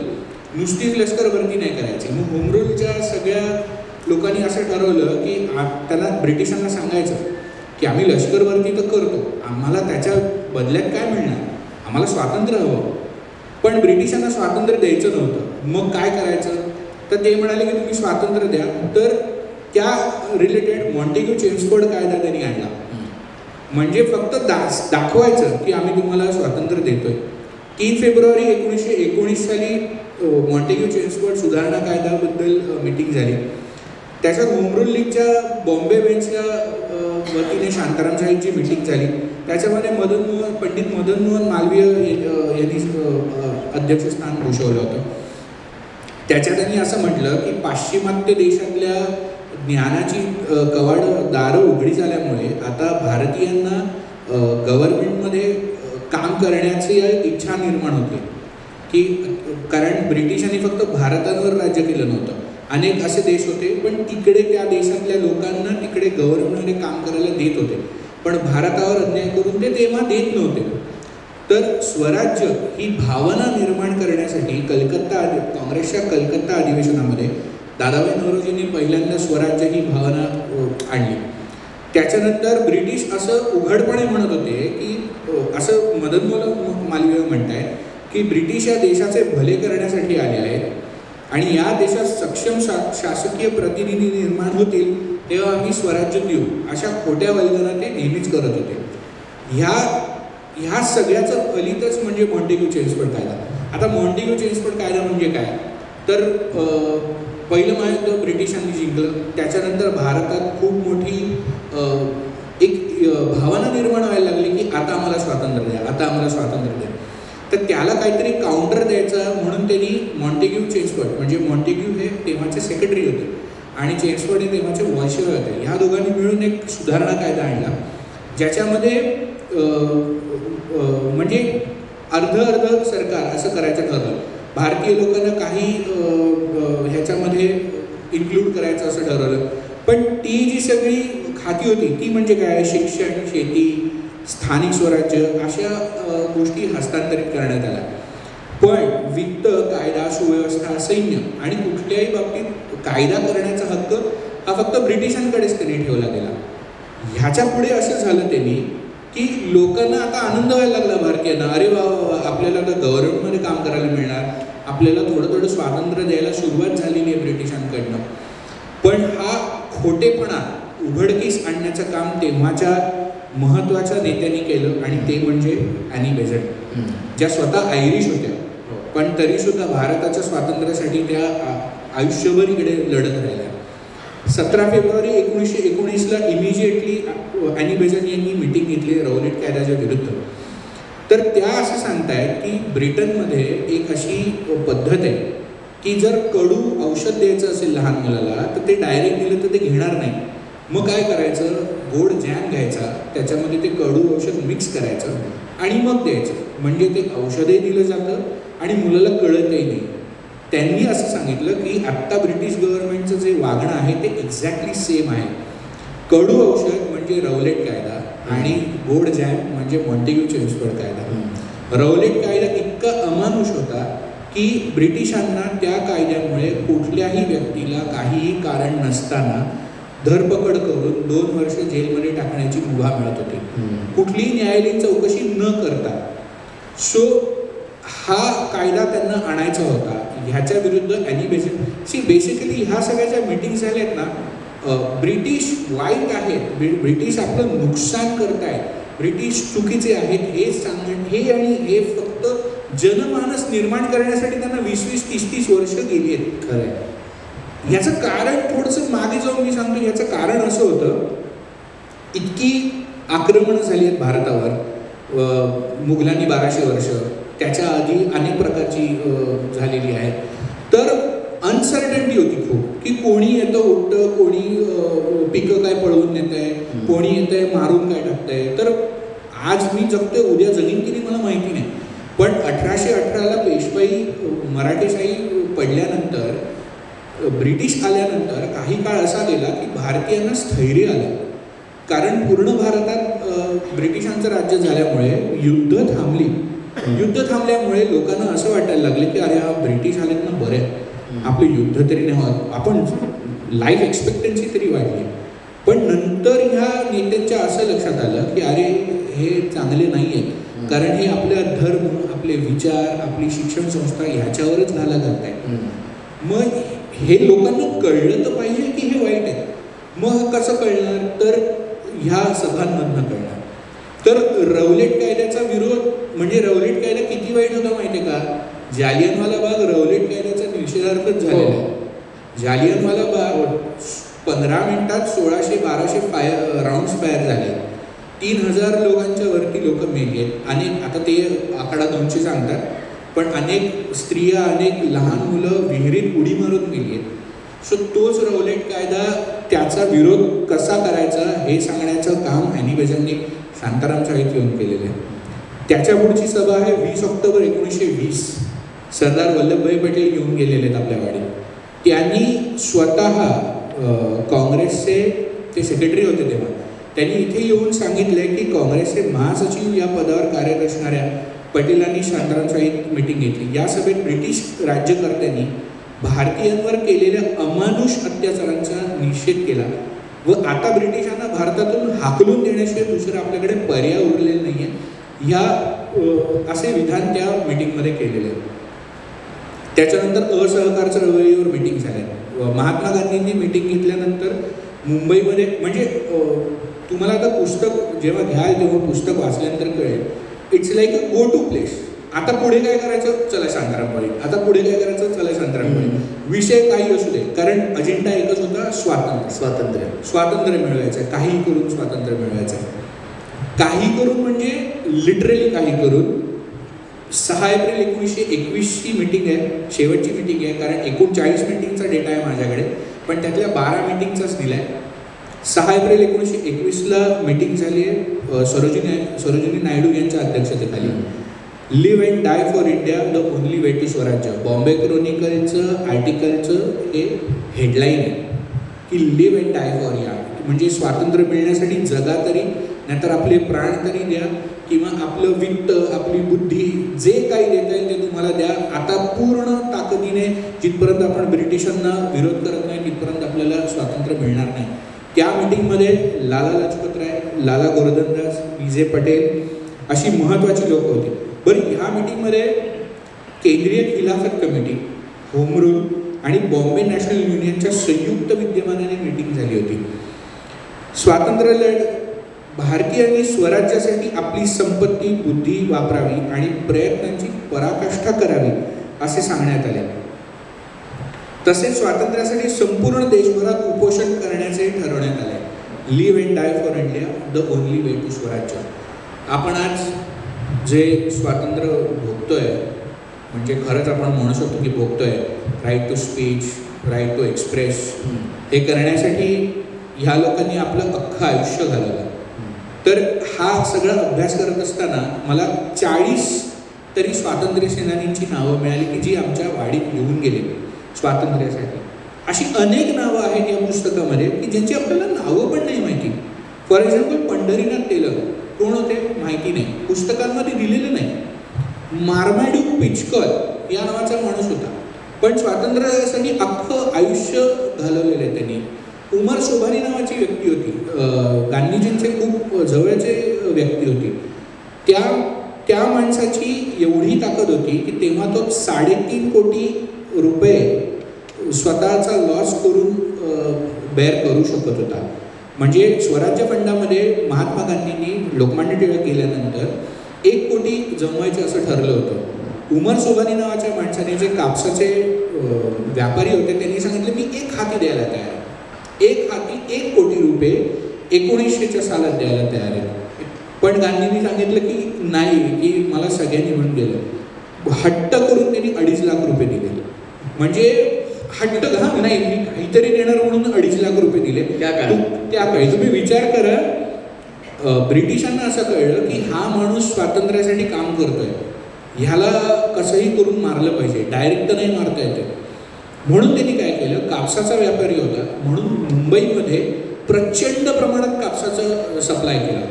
नुसतीच लष्कर भरती नाही करायची. मग होम रूलच्या सगळ्या लोकांनी असं ठरवलं की त्यांना ब्रिटिशांना सांगायचं की आम्ही लष्कर भरती तर करतो, आम्हाला त्याच्या बदल्यात काय मिळणार, आम्हाला स्वातंत्र्य हवं. पण ब्रिटिशांना स्वातंत्र्य द्यायचं नव्हतं. मग काय करायचं, तर ते म्हणाले की तुम्ही स्वातंत्र्य द्या. तर त्या रिलेटेड मॉन्टेग्यू चेम्सफोर्ड कायदा त्यांनी आणला. म्हणजे फक्त दाखवायचं की आम्ही तुम्हाला स्वातंत्र्य देतोय. 3 फेब्रुवारी 1919 साली मॉन्टेग्यू चेम्सफोर्ड सुधारणा कायद्याबद्दल मीटिंग झाली. त्याच्यात होम रूल लीगच्या बॉम्बे बेंचच्या वतीने शांताराम शाळेची मीटिंग झाली. त्याच्यामध्ये पंडित मदन मोहन मालवीय यांनी अध्यक्षस्थान भूषवलं होतं. त्याच्यात त्यांनी असं म्हटलं की पाश्चिमात्य देशातल्या ज्ञानाची दारं उघडी झाल्यामुळे आता भारतीयांना गव्हर्नमेंटमध्ये काम करण्याची इच्छा निर्माण होते की कारण ब्रिटिशांनी फक्त भारतावर राज्य केलं नव्हतं, अनेक असे देश होते पण तिकडे त्या देशातल्या लोकांना तिकडे गव्हर्नमेंटमध्ये काम करायला देत होते, पण भारतावर अन्याय करून ते तेव्हा देत नव्हते. तर स्वराज्य ही भावना निर्माण करण्यासाठी कलकत्ता काँग्रेसच्या कलकत्ता अधिवेशनामध्ये दादाभाई नौरोजींनी पहिल्यांदा स्वराज्य ही भावना आणली. त्याच्यानंतर ब्रिटिश असं उघडपणे म्हणत होते की असं मदन मोहन मालवीय म्हणताय की ब्रिटिश या देशाचे भले करण्यासाठी आले आहेत आणि या देशात सक्षम शासकीय प्रतिनिधी निर्माण होतील तेव्हा आम्ही स्वराज्य देऊ, अशा खोट्या वल्गना ते नेहमीच करत होते. ह्या सगळ्याचं फलितच म्हणजे मॉन्टेग्यू चेम्सफोर्ड कायदा. आता मॉन्टेग्यू चेम्सफोर्ड कायदा म्हणजे काय तर पहिलं महायुद्ध ब्रिटिशांनी जिंकलं, त्याच्यानंतर भारतात खूप मोठी एक भावना निर्माण व्हायला लागली की आता आम्हाला स्वातंत्र्य द्या, आता आम्हाला स्वातंत्र्य द्या. तर त्याला काहीतरी काउंटर द्यायचं म्हणून त्यांनी मॉन्टेग्यू चेम्सफोर्ड, म्हणजे मॉन्टेग्यू हे तेव्हाचे सेक्रेटरी होते आणि चेम्सफोर्ड हे तेव्हाचे व्हायसरॉय होते, ह्या दोघांनी मिळून एक सुधारणा कायदा आणला ज्याच्यामध्ये म्हणजे अर्ध सरकार असं करायचं ठरलं. भारतीय लोकांना काही ह्याच्यामध्ये इन्क्लूड करायचं असं ठरवलं. पण ती जी सगळी खाती होती ती म्हणजे काय, शिक्षण, शेती, स्थानिक स्वराज्य अशा गोष्टी हस्तांतरित करण्यात आल्या. पण वित्त, कायदा, सुव्यवस्था, सैन्य आणि कुठल्याही बाबतीत कायदा करण्याचा हक्क हा फक्त ब्रिटिशांकडेच त्यांनी ठेवला गेला. ह्याच्या पुढे असं झालं त्यांनी की लोकांना आता आनंद व्हायला लागला भारतीयांना, अरे वा आपल्याला आता गव्हर्नमेंटमध्ये काम करायला मिळणार, आपल्याला थोडं स्वातंत्र्य द्यायला सुरुवात झालेली आहे ब्रिटिशांकडनं. पण हा खोटेपणा उघडकीस आणण्याचं काम तेव्हाच्या महत्त्वाच्या नेत्यांनी केलं आणि ते म्हणजे ॲनी बेझंट, ज्या स्वतः आयरिश होत्या पण तरीसुद्धा भारताच्या स्वातंत्र्यासाठी त्या आयुष्यभर इकडे लढत राहिल्या. 17 फेब्रुवारी 1919ला इमिजिएटली ॲनी बेझंट यांनी मीटिंग घेतली रौलेट कायद्याच्या विरुद्ध. तर त्या असं सांगतायत की ब्रिटनमध्ये एक अशी पद्धत आहे की जर कडू औषध द्यायचं असेल लहान मुलाला तर ते डायरेक्ट दिलं तर ते घेणार नाही. मग काय करायचं, गोड जॅम घ्यायचा, त्याच्यामध्ये ते कडू औषध मिक्स करायचं आणि मग द्यायचं, म्हणजे ते औषधही दिलं जातं आणि मुलाला कळतही नाही. त्यांनी असं सांगितलं की आत्ता ब्रिटिश गव्हर्नमेंटचं जे वागणं आहे ते एक्झॅक्टली सेम आहे. कडू औषध म्हणजे रौलेट कायदा आणि गोड जॅम म्हणजे मॉन्टेग्यू चेम्सफोर्ड कायदा. रौलेट कायदा इतका अमानुष होता की ब्रिटिशांना त्या कायद्यामुळे कुठल्याही व्यक्तीला काहीही कारण नसताना धरपकड करून 2 वर्ष जेलमध्ये टाकण्याची मुभा मिळत होती, कुठलीही न्यायालयीन चौकशी न करता. सो हा कायदा त्यांना आणायचा होता. ह्याच्या विरुद्ध ॲनी बेझंट बेसिकली ह्या सगळ्या ज्या मीटिंग्स झाल्यात ना, ब्रिटिश वाईट आहेत, ब्रिटिश आपलं नुकसान करतायत, ब्रिटिश चुकीचे आहेत हे सांगणं, हे आणि हे फक्त जनमानस निर्माण करण्यासाठी त्यांना 20-30 वर्ष गेली आहेत. खरं याचं कारण थोडंसं मागे जाऊन मी सांगतो. याचं कारण असं होतं, इतकी आक्रमणं झाली आहेत भारतावर, मुघलांनी 1200 वर्ष, त्याच्या आधी अनेक प्रकारची झालेली आहेत. तर अनसर्टन्टी होती खूप की कोणी येतं उठतं, कोणी पिकं काय पळवून नेत आहे, कोणी येतं आहे मारून काय टाकतं आहे. तर आज मी जगतोय, उद्या जगीन की नाही मला माहिती नाही. पण 1818ला पेशवाई मराठेशाही पडल्यानंतर, ब्रिटिश आल्यानंतर काही काळ असा गेला की भारतीयांना स्थैर्य आलं, कारण पूर्ण भारतात ब्रिटिशांचं राज्य झाल्यामुळे युद्ध थांबली. युद्ध थांबल्यामुळे लोकांना असं वाटायला लागले की अरे हा ब्रिटिश आलेत ना, बरे आपलं युद्ध तरी नाही होत, आपण लाईफ एक्सपेक्टन्सी तरी वाढली. पण नंतर ह्या नेत्यांच्या असं लक्षात आलं की अरे हे चांगले नाही आहेत, कारण हे आपल्या धर्म, आपले विचार, आपली शिक्षण संस्था ह्याच्यावरच घाला घालत आहे. मग हे लोकांना कळलं तर पाहिजे की हे वाईट आहे. मग कसं कळणार, तर ह्या सभांमधनं कळणार. तर रौलेट कायद्याचा विरोध म्हणजे रौलेट कायदा किती वाईट होता माहिती आहे का, जालियनवाला बाग रौलेट कायद्याचा निषेधार्थच झालेला आहे. जालियनवाला बाग 15 मिनिटात 1600-1200 राऊंड्स फायर झाले, 3000 लोकांच्या वरती लोक मेले आहेत. अनेक, आता ते आकडा 200 सांगतात, पण अनेक स्त्रिया, अनेक लहान मुलं विहिरीत उडी मारून मेली आहेत. सो तोच रौलेट कायदा, त्याचा विरोध कसा करायचा हे सांगण्याचं काम ॲनी बेझंटने शांताराम चाळीत येऊन केलेलं आहे. त्याच्या पुढची सभा आहे 20 ऑक्टोबर 1920. सरदार वल्लभभाई पटेल येऊन गेलेले आहेत आपल्या वाडीत. त्यांनी स्वतः काँग्रेसचे ते सेक्रेटरी होते तेव्हा, त्यांनी इथे येऊन सांगितलं की काँग्रेसचे महासचिव या पदावर कार्यरत असणाऱ्या पटेल आणि शांतारामशाहीत मीटिंग घेतली. या सभेत ब्रिटिश राज्यकर्त्यांनी भारतीयांवर केलेल्या अमानुष अत्याचारांचा निषेध केला व आता ब्रिटिशांना भारतातून हाकलून देण्याशिवाय दुसरं आपल्याकडे पर्याय उरलेला नाही आहे, ह्या असे विधान त्या मीटिंगमध्ये केलेले आहे. त्याच्यानंतर असहकार चळवळीवर मीटिंग झाल्या. महात्मा गांधींनी मीटिंग घेतल्यानंतर मुंबईमध्ये, म्हणजे तुम्हाला आता पुस्तक जेव्हा घ्याल तेव्हा पुस्तक वाचल्यानंतर कळेल, it's like a go to place. आता पुढे काय करायचं, चला शांतारामपुरी, आता पुढे काय करायचं, चला शांतारामपुरी. विषय काही असू दे, कारण अजेंडा एकच होता, स्वातंत्र्य मिळवायचं आहे. काही करून स्वातंत्र्य मिळवायचं आहे. काही करून म्हणजे लिटरली काही करून. 6 एप्रिल 1921 ही मीटिंग आहे, शेवटची मीटिंग आहे, कारण 39 मीटिंगचा डेटा आहे माझ्याकडे, पण त्यातल्या 12 मीटिंगचाच दिला आहे. 6 एप्रिल 1921ला मीटिंग झाली आहे सरोजिनी नायडू यांच्या अध्यक्षतेखाली. Live and die for India, the only way to swarajya. Bombay क्रॉनिकलचं आर्टिकलचं हे हेडलाईन आहे की लिव्ह अँड डाय फॉर या, म्हणजे स्वातंत्र्य मिळण्यासाठी जगा तरी, नाहीतर आपले प्राण तरी द्या, किंवा आपलं वित्त, आपली बुद्धी, जे काही देता येईल ते तुम्हाला द्या. आता पूर्ण ताकदीने, जिथपर्यंत आपण ब्रिटिशांना विरोध करत नाही तिथपर्यंत आपल्याला स्वातंत्र्य मिळणार नाही. त्या मीटिंगमध्ये लाला लजपत राय, लाला गोवर्धनदास, विजय पटेल अशी महत्त्वाची लोक होती. बरं, ह्या मीटिंगमध्ये केंद्रीय खिलाफत कमिटी, होम रूल आणि बॉम्बे नॅशनल युनियनच्या संयुक्त विद्यमानाने मीटिंग झाली होती. स्वातंत्र्य भारतीयांनी स्वराज्यासाठी आपली संपत्ती, बुद्धी वापरावी आणि प्रयत्नांची पराकाष्ठा करावी असे सांगण्यात आले. तसेच स्वातंत्र्यासाठी संपूर्ण देशभरात उपोषण करण्याचे ठरवण्यात आले. Live and die for India, the only way to swarajya. आपण आज जे स्वातंत्र्य भोगतोय, म्हणजे खरंच आपण म्हणू शकतो की भोगतोय, right to speech, right to express, हे करण्यासाठी ह्या लोकांनी आपलं अख्खं आयुष्य घालवलं. तर हा सगळा अभ्यास करत असताना मला 40 तरी स्वातंत्र्य सेनानींची नावं मिळाली की जी आमच्या वाडीत येऊन गेले स्वातंत्र्यासाठी. अशी अनेक नावं आहेत या पुस्तकामध्ये की ज्यांची आपल्याला नावं पण नाही माहिती. फॉर एक्झाम्पल पंढरीनाथ तेलंग कोण होते माहिती नाही, पुस्तकांमध्ये दिलेलं नाही. मार्मॅड्यूक पिचकल या नावाचा माणूस होता, पण स्वातंत्र्यासाठी अख्खं आयुष्य घालवलेलं आहे त्यांनी. उमर सोभानी नावाची व्यक्ती होती, गांधीजींचे खूप जवळचे व्यक्ती होती. त्या माणसाची एवढी ताकद होती की तेव्हा तो 3.5 कोटी रुपये स्वतःचा लॉस करून बेअर करू शकत होता. म्हणजे स्वराज्य फंडामध्ये महात्मा गांधींनी लोकमान्य टिळक गेल्यानंतर 1 कोटी जमवायचं असं ठरलं होतं. उमर सोभानी नावाच्या माणसाने, जे कापसाचे व्यापारी होते, त्यांनी सांगितलं मी 1 हाती द्यायला तयार आहे. 1 हाती 1 कोटी रुपये 1900च्या सालात द्यायला तयार आहे. पण गांधींनी सांगितलं की नाही, की मला सगळ्यांनी म्हणून दिलं. हट्ट करून त्यांनी 2.5 लाख रुपये दिले. म्हणजे हट्ट घा नाही, मी काहीतरी देणार म्हणून 2.5 लाख रुपये दिले त्या काळी. तुम्ही विचार करा, ब्रिटिशांना असं कळलं की हा माणूस स्वातंत्र्यासाठी काम करतोय, ह्याला कसंही करून मारलं पाहिजे, डायरेक्ट नाही मारता येते. म्हणून त्यांनी काय केलं, कापसाचा व्यापारी होता म्हणून मुंबईमध्ये प्रचंड प्रमाणात कापसाचं सप्लाय केला.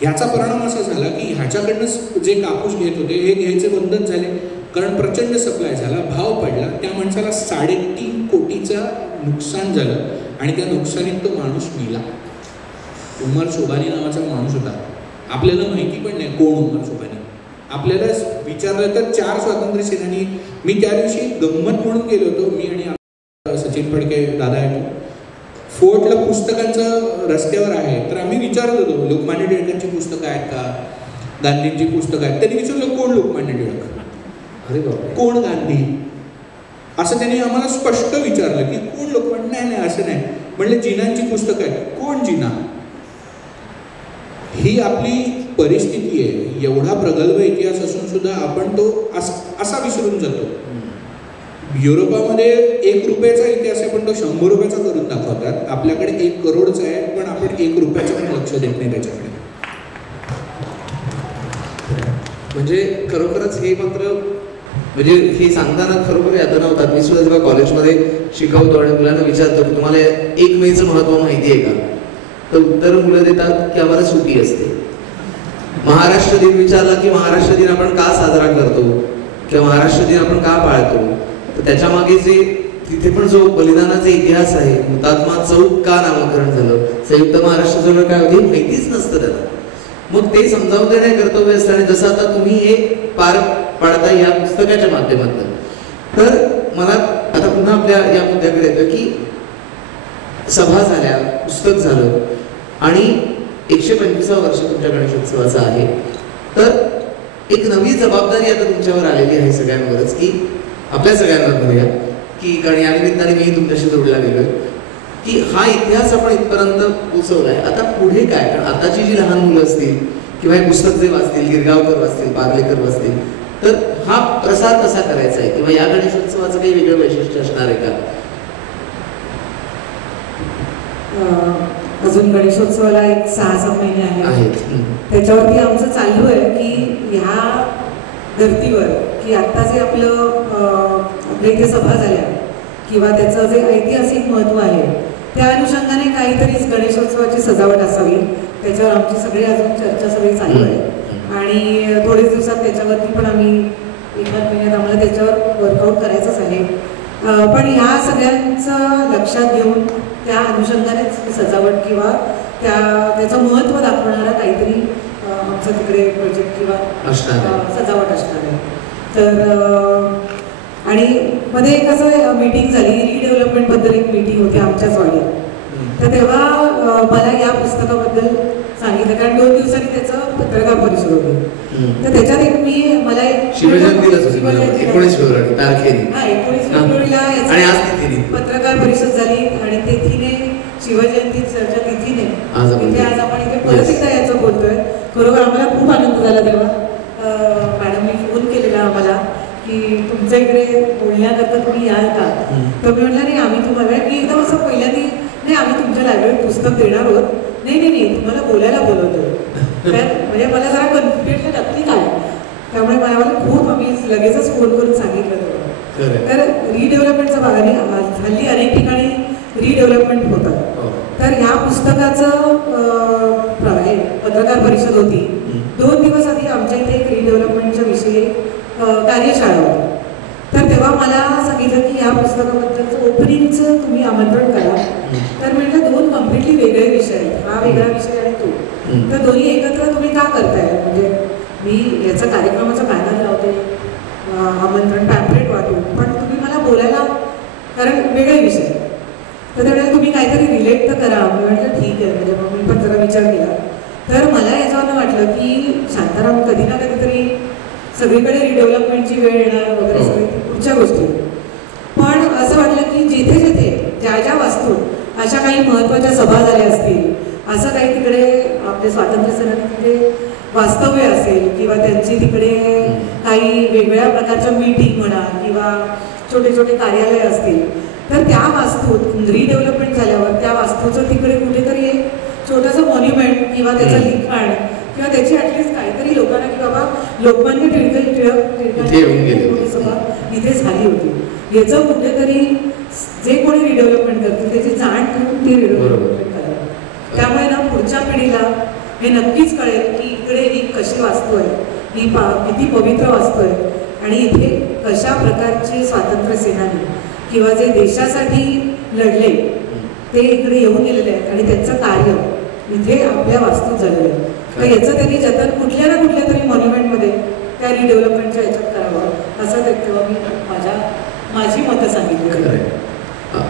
ह्याचा परिणाम असा झाला की ह्याच्याकडनं जे कापूस घेत होते हे घ्यायचे बंदच झाले, कारण प्रचंड सप्लाय झाला, भाव पडला. त्या माणसाला 3.5 कोटीचा नुकसान झालं आणि त्या नुकसानीत तो माणूस मेला. उमर सोभानी नावाचा माणूस होता. आपल्याला माहिती पण नाही कोण उमर सोभानी. आपल्याला विचारलं तर 4 स्वातंत्र्य सेनानी. मी त्या दिवशी गंमत म्हणून गेलो होतो, मी आणि सचिन फडके दादा आहे, फोर्टला पुस्तकांचं रस्त्यावर आहे, तर आम्ही विचारत होतो लोकमान्य टिळकांची पुस्तकं आहेत का, गांधींची पुस्तकं आहेत. त्यांनी विचारलं कोण लोकमान्य टिळक, अरे बाबा कोण गांधी, असं त्यांनी आम्हाला स्पष्ट विचारलं की कोण लोकमान्य. नाही असं नाही, म्हणलं जिनांची पुस्तकं आहेत. कोण जिना. ही आपली परिस्थिती आहे. एवढा प्रगल्भ इतिहास असून सुद्धा आपण तो असा विसरून जातो. युरोपामध्ये 1 रुपयाचा इतिहास आहे पण तो 100 रुपयाचा करून दाखवतात. आपल्याकडे 1 करोडचा आहे पण आपण 1 रुपयाचं पण लक्ष देत नाही त्याच्याकडे. म्हणजे खरोखरच हे मात्र, म्हणजे हे सांगताना खरोखर यातना होतात. मी सुद्धा जेव्हा कॉलेजमध्ये शिकवतो आणि मुलांना विचारतो की तुम्हाला 1 मेचं महत्त्व माहिती आहे का, तर उत्तर मुलं देतात की आम्हाला सुट्टी असते. महाराष्ट्र दिन विचारला की महाराष्ट्र दिन आपण का साजरा करतो किंवा महाराष्ट्र दिन आपण का पाळतो, तर त्याच्या मागे जे तिथे पण जो बलिदानाचा इतिहास आहे, हुतात्मा चौक का नामकरण झालं, संयुक्त महाराष्ट्र चळवळ काय होती माहितीच नसतं त्याला. मग ते समजावून देणे कर्तव्य असतं. आणि जसं आता तुम्ही हे पार पाडता या पुस्तकाच्या माध्यमातून, तर मला आता पुन्हा आपल्या या मुद्द्याकडे येतं की सभा झाल्या, पुस्तक झालं आणि 125 वर्ष तुमच्या गणेशोत्सवाचं आहे, तर एक नवी जबाबदारी आता तुमच्यावर आलेली आहे सगळ्यांवरच, की आपल्या सगळ्यांवर म्हणूया की, कारण या निमित्ताने मी तुमच्याशी जोडला गेलोय, की हा इतिहास आपण इथपर्यंत पोचवलाय. आता पुढे काय? कारण आताची जी लहान मुलं असतील किंवा हे पुस्तक जे वाचतील, गिरगावकर वाचतील, पार्लेकर वाचतील, तर हा प्रसार कसा करायचा आहे किंवा या गणेशोत्सवाचं काही वेगळं वैशिष्ट्य असणार आहे का? अजून गणेशोत्सवाला एक 6-7 महिने आहेत. त्याच्यावरती आमचं चालू आहे की ह्या धर्तीवर की आत्ता जे आपल्या इथे सभा झाल्या किंवा त्याचं जे ऐतिहासिक महत्त्व आहे त्या अनुषंगाने काहीतरी गणेशोत्सवाची सजावट असावी. त्याच्यावर आमची सगळी अजून चर्चा सगळी चालू आहे आणि थोडेच दिवसात त्याच्यावरती पण आम्ही एखाद महिन्यात आम्हाला त्याच्यावर वर्कआउट करायचंच आहे. पण ह्या सगळ्यांचं लक्षात घेऊन त्या अनुषंगानेच सजावट किंवा त्याचं महत्त्व दाखवणारा काहीतरी आमचं तिकडे प्रोजेक्ट किंवा सजावट असणार आहे. तर आणि मध्ये एक असं मीटिंग झाली, रिडेव्हलपमेंटबद्दल एक मीटिंग होती आमच्याच वाडीत. तर तेव्हा मला या पुस्तकाबद्दल सांगितलं, कारण 2 दिवसांनी त्याचं पत्रकार परिषद होती. तर त्याच्यात एक मला शिवजयंतीला 19 फेब्रुवारी तारखेने 19 फेब्रुवारीला पत्रकार परिषद झाली आणि तिथीने शिवजयंतीच्या तिथीने तिथे आज आपण इथे परत एकदा याचं बोलतोय. खरोखर आम्हाला खूप आनंद झाला. तेव्हा मॅडमनी फोन केलेला आम्हाला की तुमच्या इकडे बोलण्याकरता तुम्ही याल का? तर मी म्हटलं नाही, आम्ही तुम्हाला मी एकदम असं पहिल्यांदा नाही, आम्ही तुमच्या लायब्ररीत पुस्तक देणार आहोत. नाही तुम्हाला बोलायला बोलवतो. म्हणजे मला जरा कन्फ्युजन नक्की काय, त्यामुळे मला खूप आम्ही लगेचच फोन करून सांगितलं तेव्हा. तर रिडेव्हलपमेंटचा भाग आणि हल्ली अनेक ठिकाणी रिडेव्हलपमेंट होतात. तर ह्या पुस्तकाचं पत्रकार परिषद होती. 2 दिवस आधी आमच्या इथे एक रिडेव्हलपमेंटच्या विषयी कार्यशाळा होती. तर तेव्हा मला सांगितलं की या पुस्तकाबद्दलचं ओपनिंगचं तुम्ही आमंत्रण करा. तर म्हटलं 2 कम्प्लिटली वेगळे विषय आहेत, हा वेगळा विषय आणि तो, तर दोन्ही एकत्र तुम्ही का करताय? म्हणजे मी याचा कार्यक्रमाचा पॅनल लावते, आमंत्रण पॅम्पलेट वाटून, पण तुम्ही मला बोलायला, कारण वेगळे विषय. तर त्यावेळेला तुम्ही काहीतरी रिलेट तर करा. मी म्हटलं ठीक आहे. म्हणजे मग मी पण जरा विचार केला. तर मला याच्यावरनं वाटलं की शांताराम कधी ना कधीतरी सगळीकडे रिडेव्हलपमेंटची वेळ येणार वगैरे सगळी पुढच्या गोष्टी, पण असं वाटलं की जिथे जिथे ज्या वास्तूत अशा काही महत्त्वाच्या सभा झाल्या असतील, असं काही तिकडे आपले स्वातंत्र्य सेनानी तिथे वास्तव्य असेल किंवा त्यांची तिकडे काही वेगवेगळ्या प्रकारच्या मीटिंग म्हणा किंवा छोटे छोटे कार्यालय असतील, तर त्या वास्तूत रिडेव्हलपमेंट झाल्यावर त्या वास्तूचं तिकडे कुठेतरी एक छोटंसं मॉन्युमेंट किंवा त्याचं लिखाण किंवा त्याची ॲटलिस्ट काहीतरी लोकांना की बाबा लोकमान्य टिळकांची सभा इथे झाली होती, याचं कुठेतरी जे कोणी रिडेव्हलपमेंट करतील त्याची जाण ठेवून ती रिडेव्हलपमेंट करावी. त्यामुळे ना पुढच्या पिढीला हे नक्कीच कळेल की इकडे ही कशी वास्तू आहे, ही किती पवित्र वास्तू आहे आणि इथे कशा प्रकारचे स्वातंत्र्य सेनानी किंवा जे देशासाठी लढले ते इकडे येऊन गेलेले आहेत आणि त्यांचं कार्य इथे आपल्या वास्तूत झालेलं आहे. तर याचं त्यांनी जतन कुठल्या ना कुठल्या तरी मॉन्युमेंटमध्ये त्या रिडेव्हलपमेंटच्या ह्याच्यात करावं, असं तेव्हा मी माझी मतं सांगितली.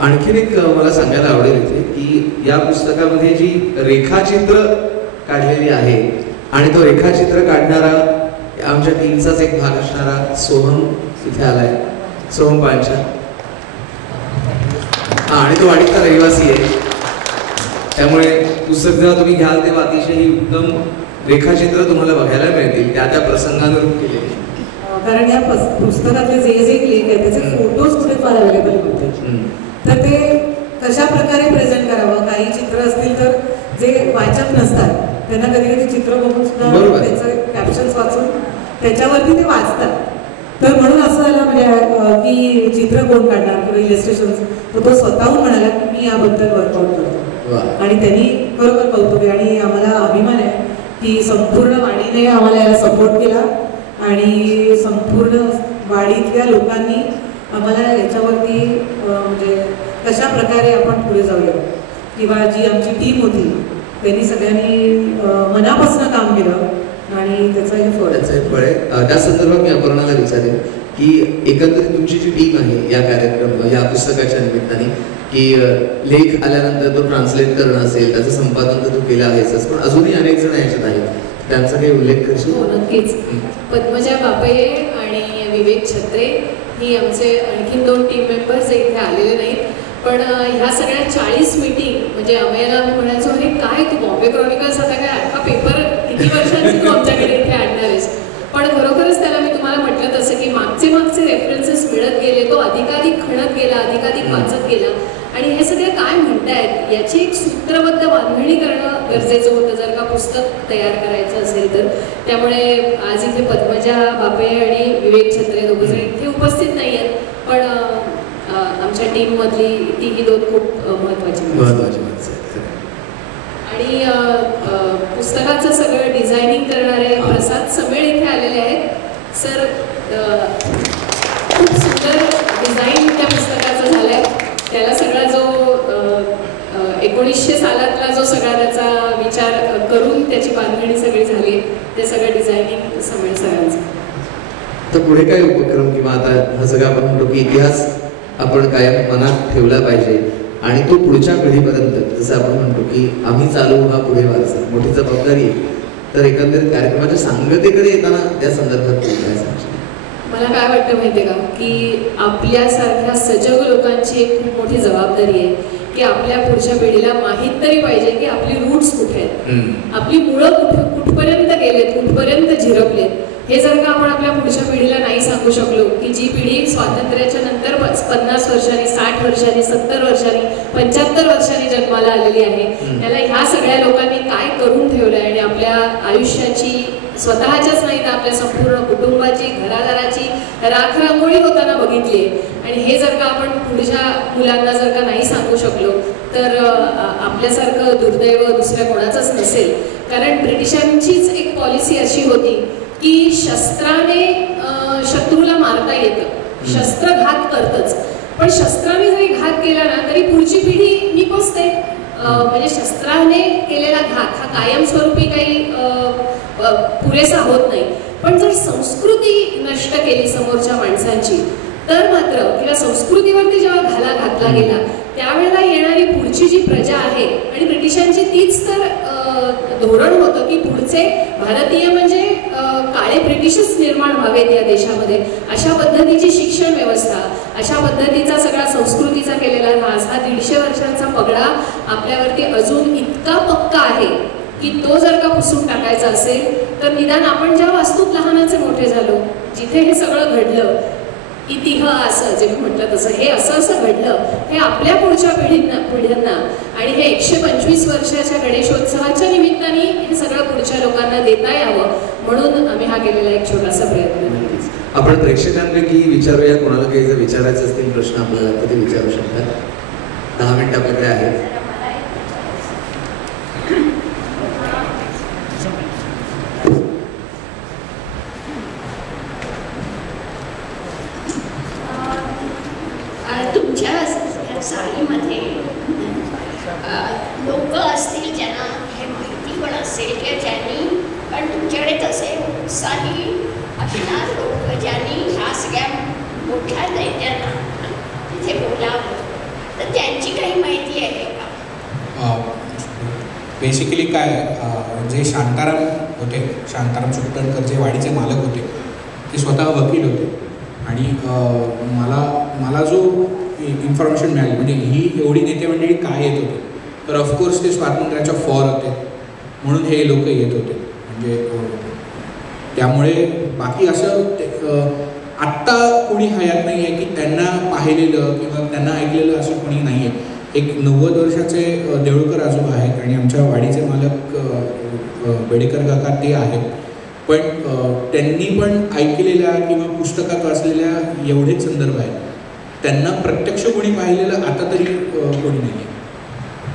आणखीन एक मला सांगायला आवडेल इथे की या पुस्तकामध्ये जी रेखाचित्र काढलेली आहे आणि तो रेखाचित्र काढणारा आमच्या टीमचाच एक भाग असणारा सोहम इथे आलाय, सोहम पांचा. आणि तो वाडीचा रहिवासी आहे, त्यामुळे पुस्तक जेव्हा तुम्ही घ्याल तेव्हा अतिशय ही उत्तम रेखाचित्र तुम्हाला बघायला मिळतील त्या त्या प्रसंगानुरूप केलेली. कारण या पुस्तकातले जे जे लेख आहेत त्याचे फोटोज कुठे फार अवेलेबल होते, तर ते कशा प्रकारे प्रेझेंट करावं. काही चित्र असतील तर जे वाचक नसतात त्यांना कधी कधी चित्र बघून सुद्धा त्याचं कॅप्शन्स वाचून त्याच्यावरती ते वाचतात. तर म्हणून असं झालं म्हणजे की चित्र कोण काढणार किंवा इलस्ट्रेशन्स, तर तो स्वतःहून म्हणाला की मी याबद्दल वर्कआउट करतो आणि त्यांनी बरोबर कौतुक आहे आणि आम्हाला अभिमान आहे की संपूर्ण वाडीने आम्हाला याला सपोर्ट केला आणि संपूर्ण वाडीतल्या लोकांनी आम्हाला याच्यावरती म्हणजे कशा प्रकारे आपण पुढे जाऊया किंवा जी आमची टीम होती त्यांनी सगळ्यांनी मनापासून काम केलं आणि त्याचं हे फळ आहे. त्या संदर्भात मी अपर्णाला विचारेन की एकंदरीत तुमची जी टीम आहे या कार्यक्रम या पुस्तकाच्या निमित्ताने की लेख आल्यानंतर तो ट्रान्सलेट करणं असेल, त्याचं संपादन तर तू केलं आहेस, पण अजूनही अनेक जण याच्यात आहेत, त्यांचा काही उल्लेख करशील? हो नक्कीच. पद्मजा बापये आणि विवेक छत्रे ही आमचे आणखीन 2 टीम मेंबर्स इथे आलेले नाहीत, पण ह्या सगळ्या 40 मीटिंग म्हणजे अमेयाला आम्ही म्हणायचो अरे काय तू बॉम्बे क्रॉनिकल्स आता काय अख्खा पेपर किती वर्षांची तू आमच्याकडे इथे आणणार आहेस, पण खरोखरच त्याला मी तुम्हाला म्हटलं तसं की मागचे रेफरन्सेस मिळत गेले, तो अधिकाधिक खणत गेला, अधिकाधिक वाचत गेला आणि हे सगळे काय म्हणतायत याची एक सूत्रबद्ध बांधणी करणं गरजेचं होतं जर का पुस्तक तयार करायचं असेल तर. त्यामुळे आज इथे पद्मजा बापये आणि विवेक छत्रे दोघंजण इथे उपस्थित नाही आहेत, पण आमच्या टीममधली तीही 2 खूप महत्त्वाची माणसं. आणि पुस्तकाचं सगळं डिझायनिंग करणारे प्रसाद समेळ इथे आलेले आहेत. सर खूप सुंदर डिझाईन त्या पुस्तकाचं झालं आहे. त्याला सगळा जो 1900 सालातला जो सगळा त्याचा विचार करून त्याची बांधणी सगळी झाली, ते सगळं डिझायनिंग समेळ सरांचं. तर पुढे काय उपक्रम किंवा आता हा सगळा आपण म्हणतो की इतिहास आपण कायम मनात ठेवला पाहिजे आणि तो पुढच्या पिढीपर्यंत, जसं आपण म्हणतो की आम्ही चालू हा पुढे वारसा, मोठी जबाबदारी आहे. तर एकंदरीत कार्यक्रमाच्या सांगतेकडे येताना त्या संदर्भात काय सांगशील? मला काय वाटतं माहिती आहे का की आपल्यासारख्या सजग लोकांची एक खूप मोठी जबाबदारी आहे की आपल्या पुढच्या पिढीला माहीत तरी पाहिजे की आपली रूट्स कुठे आहेत, आपली मुळं कुठपर्यंत गेलेत, कुठपर्यंत झिरपलेत. हे जर का आपण आपल्या पुढच्या पिढीला नाही सांगू शकलो की जी पिढी स्वातंत्र्याच्या नंतर 50 वर्षांनी, 60 वर्षांनी, 70 वर्षांनी, 75 वर्षांनी जन्माला आलेली आहे, त्याला ह्या सगळ्या लोकांनी काय करून ठेवलंय आणि आपल्या आयुष्याची स्वतःच्याच नाही तर आपल्या संपूर्ण कुटुंबाची, घरादाराची राखरांगोळी होताना बघितली आहे, आणि हे जर का आपण पुढच्या मुलांना जर का नाही सांगू शकलो तर आपल्यासारखं दुर्दैव दुसऱ्या कोणाचंच नसेल. कारण ब्रिटिशांचीच एक पॉलिसी अशी होती की शस्त्राने शत्रूला मारता येतं, शस्त्र घात करतच, पण शस्त्राने जरी घात केला ना तरी पुढची पिढी निपजते. म्हणजे शस्त्राने केलेला घात हा कायमस्वरूपी काही पुरेसा होत नाही, पण जर संस्कृती नष्ट केली समोरच्या माणसांची तर मात्र, किंवा संस्कृतीवरती जेव्हा घाला घातला गेला त्यावेळेला येणारी पुढची जी प्रजा आहे, आणि ब्रिटिशांची तीच तर धोरण होतं की पुढचे भारतीय म्हणजे काळे ब्रिटिशच निर्माण व्हावेत या देशामध्ये. अशा पद्धतीची शिक्षण व्यवस्था, अशा पद्धतीचा सगळा संस्कृतीचा केलेला ऱ्हास, हा 150 वर्षांचा पगडा आपल्यावरती अजून इतका पक्का आहे की तो जर का पुसून टाकायचा असेल तर निदान आपण ज्या वास्तूत लहानाचे मोठे झालो, जिथे हे सगळं घडलं, इतिहास जे मी म्हटलं तसं हे असं घडलं, हे आपल्या पुढच्या पिढ्यांना आणि हे 125 वर्षाच्या गणेशोत्सवाच्या निमित्ताने हे सगळं पुढच्या लोकांना देता यावं म्हणून आम्ही हा केलेला एक छोटासा प्रयत्न. आपण प्रेक्षकांपैकी विचारूया, कोणाला काही जर विचारायचे असतील प्रश्न आपल्याला तर ते विचारू शकतात. 10 मिनिटं आपल्याकडे आहेत. तुमच्या चाळीमध्ये लोक असतील ज्यांना हे माहिती पण असेल किंवा ज्यांनी, पण तुमच्याकडे तसे उत्साही असणार लोक ज्यांनी ह्या सगळ्या मोठ्या नेत्यांना तिथे बोलावं, तर त्यांची काही माहिती आहे का? बेसिकली काय, जे शांताराम होते, शांताराम सुटणकर जे वाडीचे मालक होते, ते स्वतः वकील होते, आणि मला जो इन्फॉर्मेशन मिळाली म्हणजे ही एवढी नेते मंडळी काय येत होते, तर ऑफकोर्स ते स्वातंत्र्याच्या फॉर होते म्हणून हे लोक येत होते. म्हणजे त्यामुळे बाकी असं आत्ता कोणी हयात नाही आहे की त्यांना पाहिलेलं किंवा त्यांना ऐकलेलं असं कोणी नाही आहे. एक 90 वर्षाचे देऊळकर आजोबा आहेत आणि आमच्या वाडीचे मालक बेडेकर काका ते आहेत, पण त्यांनी पण ऐकलेल्या किंवा पुस्तकात वाचलेल्या एवढेच संदर्भ आहेत, त्यांना प्रत्यक्ष कोणी पाहिलेलं आता तरी कोणी नाही आहे.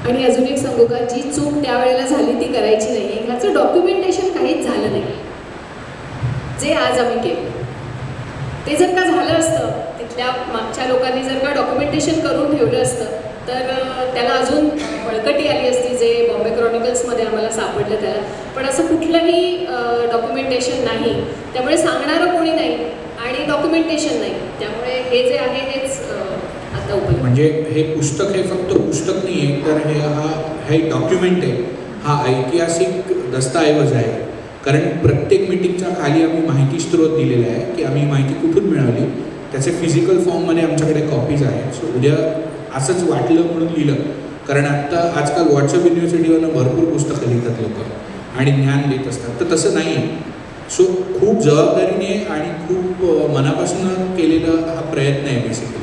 आणि अजून एक सांगू का, जी चूक त्यावेळेला झाली ती करायची नाही आहे. ह्याचं डॉक्युमेंटेशन काहीच झालं नाही जे आज आम्ही केलं. ते जर का झालं असतं, तिथल्या मागच्या लोकांनी जर का डॉक्युमेंटेशन करून ठेवलं असतं तर त्याला अजून बळकटी आली असती, जे बॉम्बे क्रॉनिकल्समध्ये आम्हाला सापडलं त्याला. पण असं कुठलंही डॉक्युमेंटेशन नाही, त्यामुळे सांगणारं कोणी नाही आणि डॉक्युमेंटेशन नाही, त्यामुळे हे जे आहे हेच आता उपलब्ध. म्हणजे हे पुस्तक हे फक्त पुस्तक नाही आहे, तर हे डॉक्युमेंट आहे, हा ऐतिहासिक दस्तऐवज आहे. कारण प्रत्येक मीटिंगच्या खाली आम्ही माहिती स्रोत दिलेला आहे की आम्ही माहिती कुठून मिळवली, त्याचे फिजिकल फॉर्ममध्ये आमच्याकडे कॉपीज आहेत. सो उद्या असंच वाटलं म्हणून लिहिलं, कारण आजकाल व्हॉट्सअप युनिव्हर्सिटीवरनं भरपूर पुस्तकं लिहितात लोक आणि ज्ञान देत असतात, तर तसं नाही आहे. सो खूप जबाबदारीने आणि खूप मनापासून केलेला हा प्रयत्न आहे बेसिकली.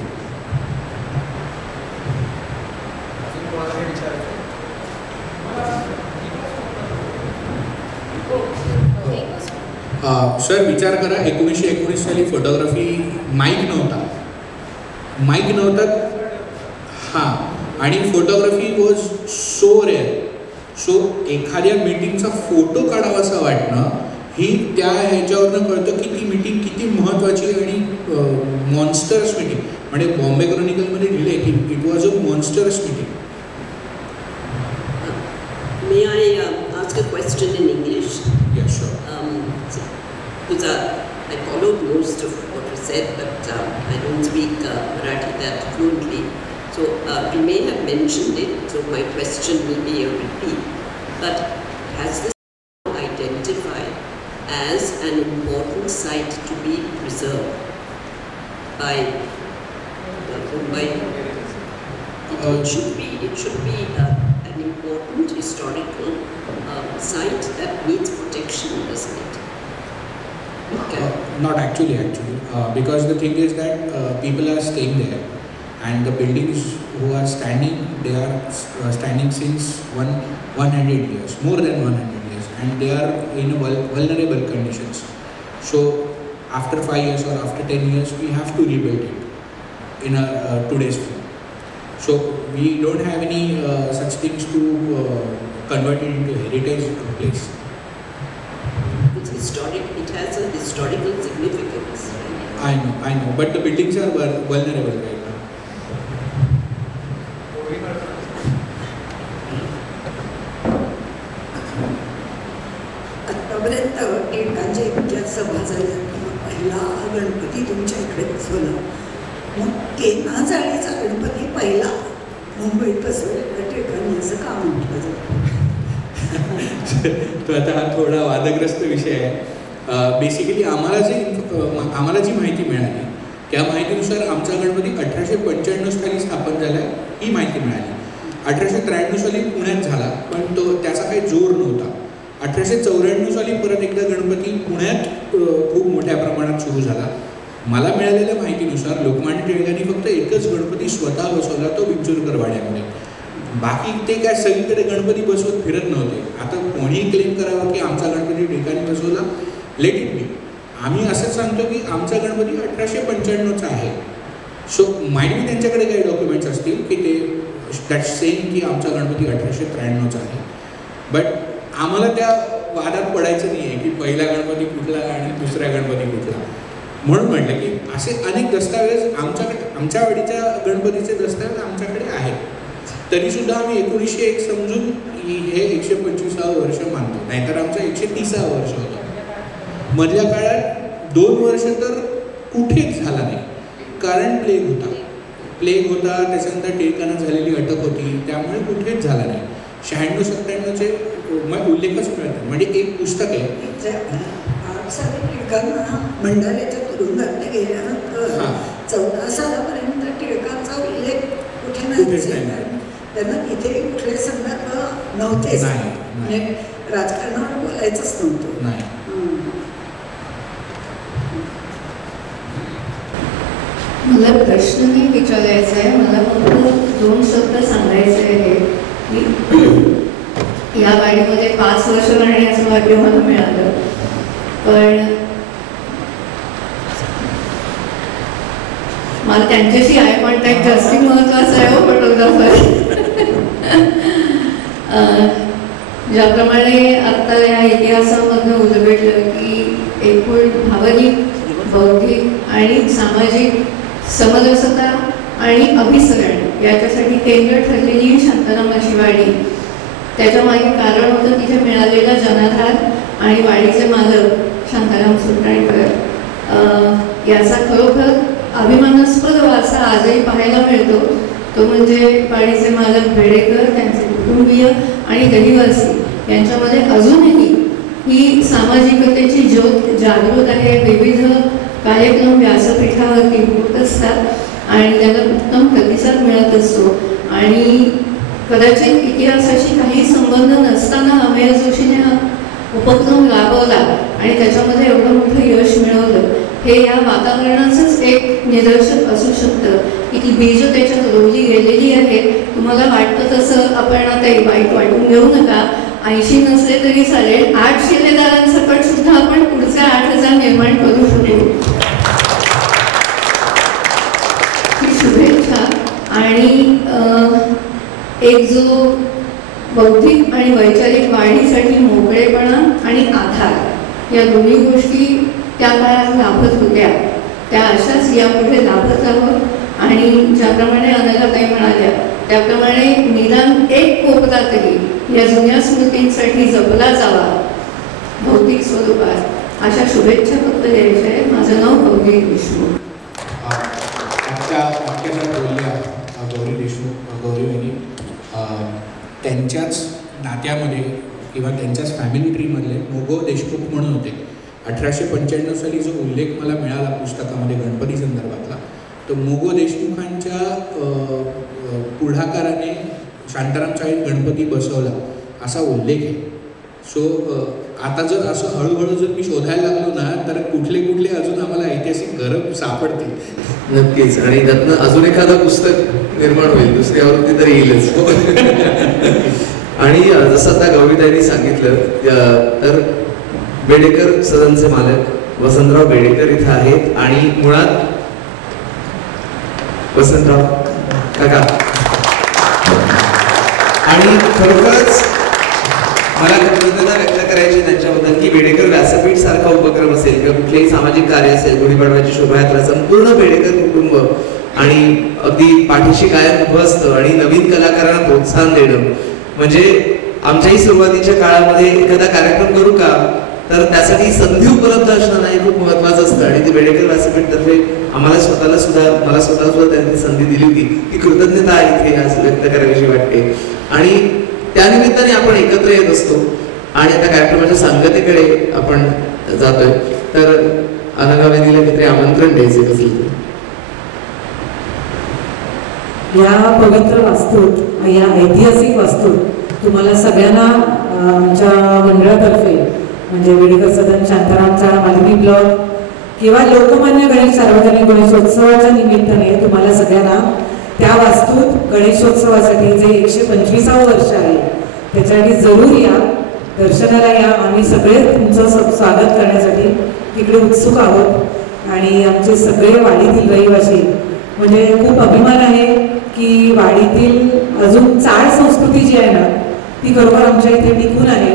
सर विचार करा, 1919 साली फोटोग्राफी माईक नव्हता हां, आणि photography was so rare. So एखाद्या मीटिंगचा फोटो काढावासा वाटणं ही त्या ह्याच्यावरनं कळतं की ती मीटिंग किती महत्त्वाची आणि मॉन्स्टरस मीटिंग. म्हणजे बॉम्बे क्रॉनिकलमध्ये लिहिले की it was a monstrous meeting. May I ask a question in English? Yeah, sure. I followed most of what you said, but I don't speak Marathi that fluently. So you may have mentioned it, so my question will be a repeat. But has this been identified as an important site to be preserved by Mumbai? It should be an important historical site that needs protection, doesn't it? Not actually, because the thing is that people are staying there, and the buildings who are standing, they are standing since 100 years, more than 100 years, and they are in vulnerable conditions. So after 5 years or after 10 years, we have to rebuild it in today's form. So we don't have any such things to convert it into heritage place. It's historic. It has a historical significance. I know, but the buildings are vulnerable right now. आतापर्यंत टिळकांच्या इतक्या सभा झाल्या किंवा पहिला गणपती तुमच्या इकडे बसवला, मग केना जाळीचा गणपती पहिला मुंबईत बसवलेला टिळकांनी असं का म्हटलं जातं? तो आता हा थोडा वादग्रस्त विषय आहे. बेसिकली आम्हाला जी माहिती मिळाली त्या माहितीनुसार आमचा गणपती 1895 साली स्थापन झाला आहे ही माहिती मिळाली. 1893 साली पुण्यात झाला, पण त्याचा काही जोर नव्हता. 1894 साली परत एकदा गणपती पुण्यात खूप मोठ्या प्रमाणात सुरू झाला. मला मिळालेल्या माहितीनुसार लोकमान्य टिळकांनी फक्त एकच गणपती स्वतः बसवला, तो विंचुरकर वाड्यामध्ये. बाकी ते काय सगळीकडे गणपती बसवत फिरत नव्हते. आता कोणीही क्लेम करावं की आमचा गणपती टिळकांनी बसवला, लेट इट बी. आम्ही असंच सांगतो की आमचा गणपती 1895चा आहे. सो माइट बी त्यांच्याकडे काही डॉक्युमेंट्स असतील की ते दॅट सेम की आमचा गणपती 1893चा आहे. बट आम्हाला त्या वादात पडायचं नाही आहे की पहिला गणपती कुठला आणि दुसरा गणपती कुठला. म्हणून म्हटलं की असे अनेक दस्तावेज आमच्या वाडीच्या गणपतीचे दस्तावेज आमच्याकडे आहेत. तरीसुद्धा आम्ही 1901 समजून हे 125वे वर्ष मानतो, नाहीतर आमचं 130वे वर्ष होतं. मधल्या काळात 2 वर्ष तर कुठेच झाला नाही, कारण प्लेग होता, त्याच्यानंतर टिळकांना झालेली अटक होती, त्यामुळे कुठेच झाला नाही. 96-97चे उल्लेखच मिळतात. म्हणजे एक पुस्तक आहे टिळकांना भंडाऱ्याच्या तुरुंगात गेल्यानंतर 14 सालापर्यंत टिळकांचा उल्लेख कुठे नाही. त्यांना तिथे कुठले संदर्भ नव्हतेच, म्हणजे राजकारणावर बोलायचंच नव्हतं. नाही. मला प्रश्न नाही विचारायचा आहे, मला फक्त 2 शब्द सांगायचे आहे की या गाडीमध्ये 5 वर्ष राहण्याचं भाग्य मला मिळालं, पण मला त्यांच्याशी आय कॉन्टॅक्ट जास्ती महत्त्वाचं आहे हो फोटोग्राफर. ज्याप्रमाणे आत्ता या इतिहासामध्ये उलगडलं की एकूण भावनिक, बौद्धिक आणि सामाजिक समरसता आणि अभिसरण याच्यासाठी केंद्र ठरलेली शांतारामाची वाडी, त्याच्या मागे कारण होतं तिथे मिळालेला जनाधार आणि वाडीचे मालक शांताराम सुटणेकर याचा खरोखर अभिमानास्पद वारसा आजही पाहायला मिळतो. तो म्हणजे वाडीचे मालक बेडेकर, त्यांचे कुटुंबीय आणि रहिवासी यांच्यामध्ये अजूनही ही सामाजिकतेची ज्योत जागृत आहे. विविध कार्यक्रम व्यासपीठावरती होत असतात आणि त्याला उत्तम प्रतिसाद मिळत असतो. आणि कदाचित इतिहासाशी काही संबंध नसताना अमेय जोशीने हा उपक्रम राबवला आणि त्याच्यामध्ये एवढं मोठं यश मिळवलं, हे या वातावरणाचंच एक निदर्शक असू शकतं की ती बीज त्याच्यात रोवली गेलेली आहे. तुम्हाला वाटतं तसं आपण आता वाईट वाटून घेऊ नका, 80 नसले तरी चालेल, 8 शिलेदारांसकट सुद्धा आपण पुढचे 8000 निर्माण करू शकू. ही शुभेच्छा. आणि एक जो बौद्धिक आणि वैचारिक वाढीसाठी मोकळेपणा आणि आधार या दोन्ही गोष्टी त्या काळात लाभत होत्या, त्या अशाच यापुढे लाभत राहत. आणि ज्याप्रमाणे अनघाताई म्हणाल्या त्याप्रमाणे निदान एक कोपरा तरी या जुन्या स्मृतींसाठी जपला जावा भौतिक स्वरूपात, अशा शुभेच्छा फक्त द्यायच्या आहेत. माझं नाव गौरी देशमुख. गौरी देशमुख, गौरी वहिनी त्यांच्याच नात्यामध्ये किंवा त्यांच्याच फॅमिली ट्रीमधले मोगो देशमुख म्हणून होते. 1895 साली जो उल्लेख मला मिळाला पुस्तकामध्ये गणपती संदर्भातला, तो मोगो देशमुखांच्या पुढाकाराने शांताराम चाळीत गणपती बसवला असा उल्लेख आहे. सो आता जर असं हळूहळू जर मी शोधायला लागलो ना तर कुठले कुठले अजून आम्हाला ऐतिहासिक घरं सापडतील. नक्कीच. आणि त्यातनं अजून एखादं पुस्तक निर्माण होईल, दुसरी आवृत्ती तर येईलच. आणि जसं आता गौरीताईंनी सांगितलं तर बेडेकर सदनचे मालक वसंतराव बेडेकर इथं आहेत. आणि मुळात वसंतराव काका, आणि खरोखरच मला कृतज्ञता व्यक्त करायची त्यांच्याबद्दल की बेडेकर व्यासपीठ सारखा उपक्रम असेल किंवा कुठलेही सामाजिक कार्य असेल, गुढीपाडव्याची शोभायात्रा, संपूर्ण बेडेकर कुटुंब आणि अगदी पाठीशी कायम उभं असतं आणि नवीन कलाकारांना प्रोत्साहन देणं. म्हणजे आमच्याही सुरुवातीच्या काळामध्ये एखादा कार्यक्रम करू का तर त्यासाठी संधी उपलब्ध असणं नाही खूप महत्वाचं असतं. आणि ती बेडेकर व्यासपीठतर्फे मला स्वतःला सुद्धा त्यांनी संधी दिली होती. ती कृतज्ञता इथे आज व्यक्त करावीशी वाटते. आणि त्यानिमित्ताने आपण एकत्र येत असतो आणि आता कार्यक्रमाच्या सांगतेकडे आपण जातोय. तर अनघावेदीला काहीतरी आमंत्रण द्यायचे असेल तर. या पवित्र वास्तूत, या ऐतिहासिक वास्तूत तुम्हाला सगळ्यांना आमच्या मंडळातर्फे म्हणजे बेडेकर सदन, शांतारामचा मालवी ब्लॉक किंवा लोकमान्य गणेश सार्वजनिक गणेशोत्सवाच्या निमित्ताने तुम्हाला सगळ्यांना त्या वास्तूत गणेशोत्सवासाठी जे 125वं वर्ष आहे त्याच्यासाठी जरूर या, दर्शनाला या. आम्ही सगळे तुमचं स्वागत करण्यासाठी तिकडे उत्सुक आहोत. आणि आमचे सगळे वाडीतील रहिवासी म्हणजे खूप अभिमान आहे की वाडीतील अजून चाळ संस्कृती जी आहे ना ती खरोखर आमच्या इथे टिकून आहे.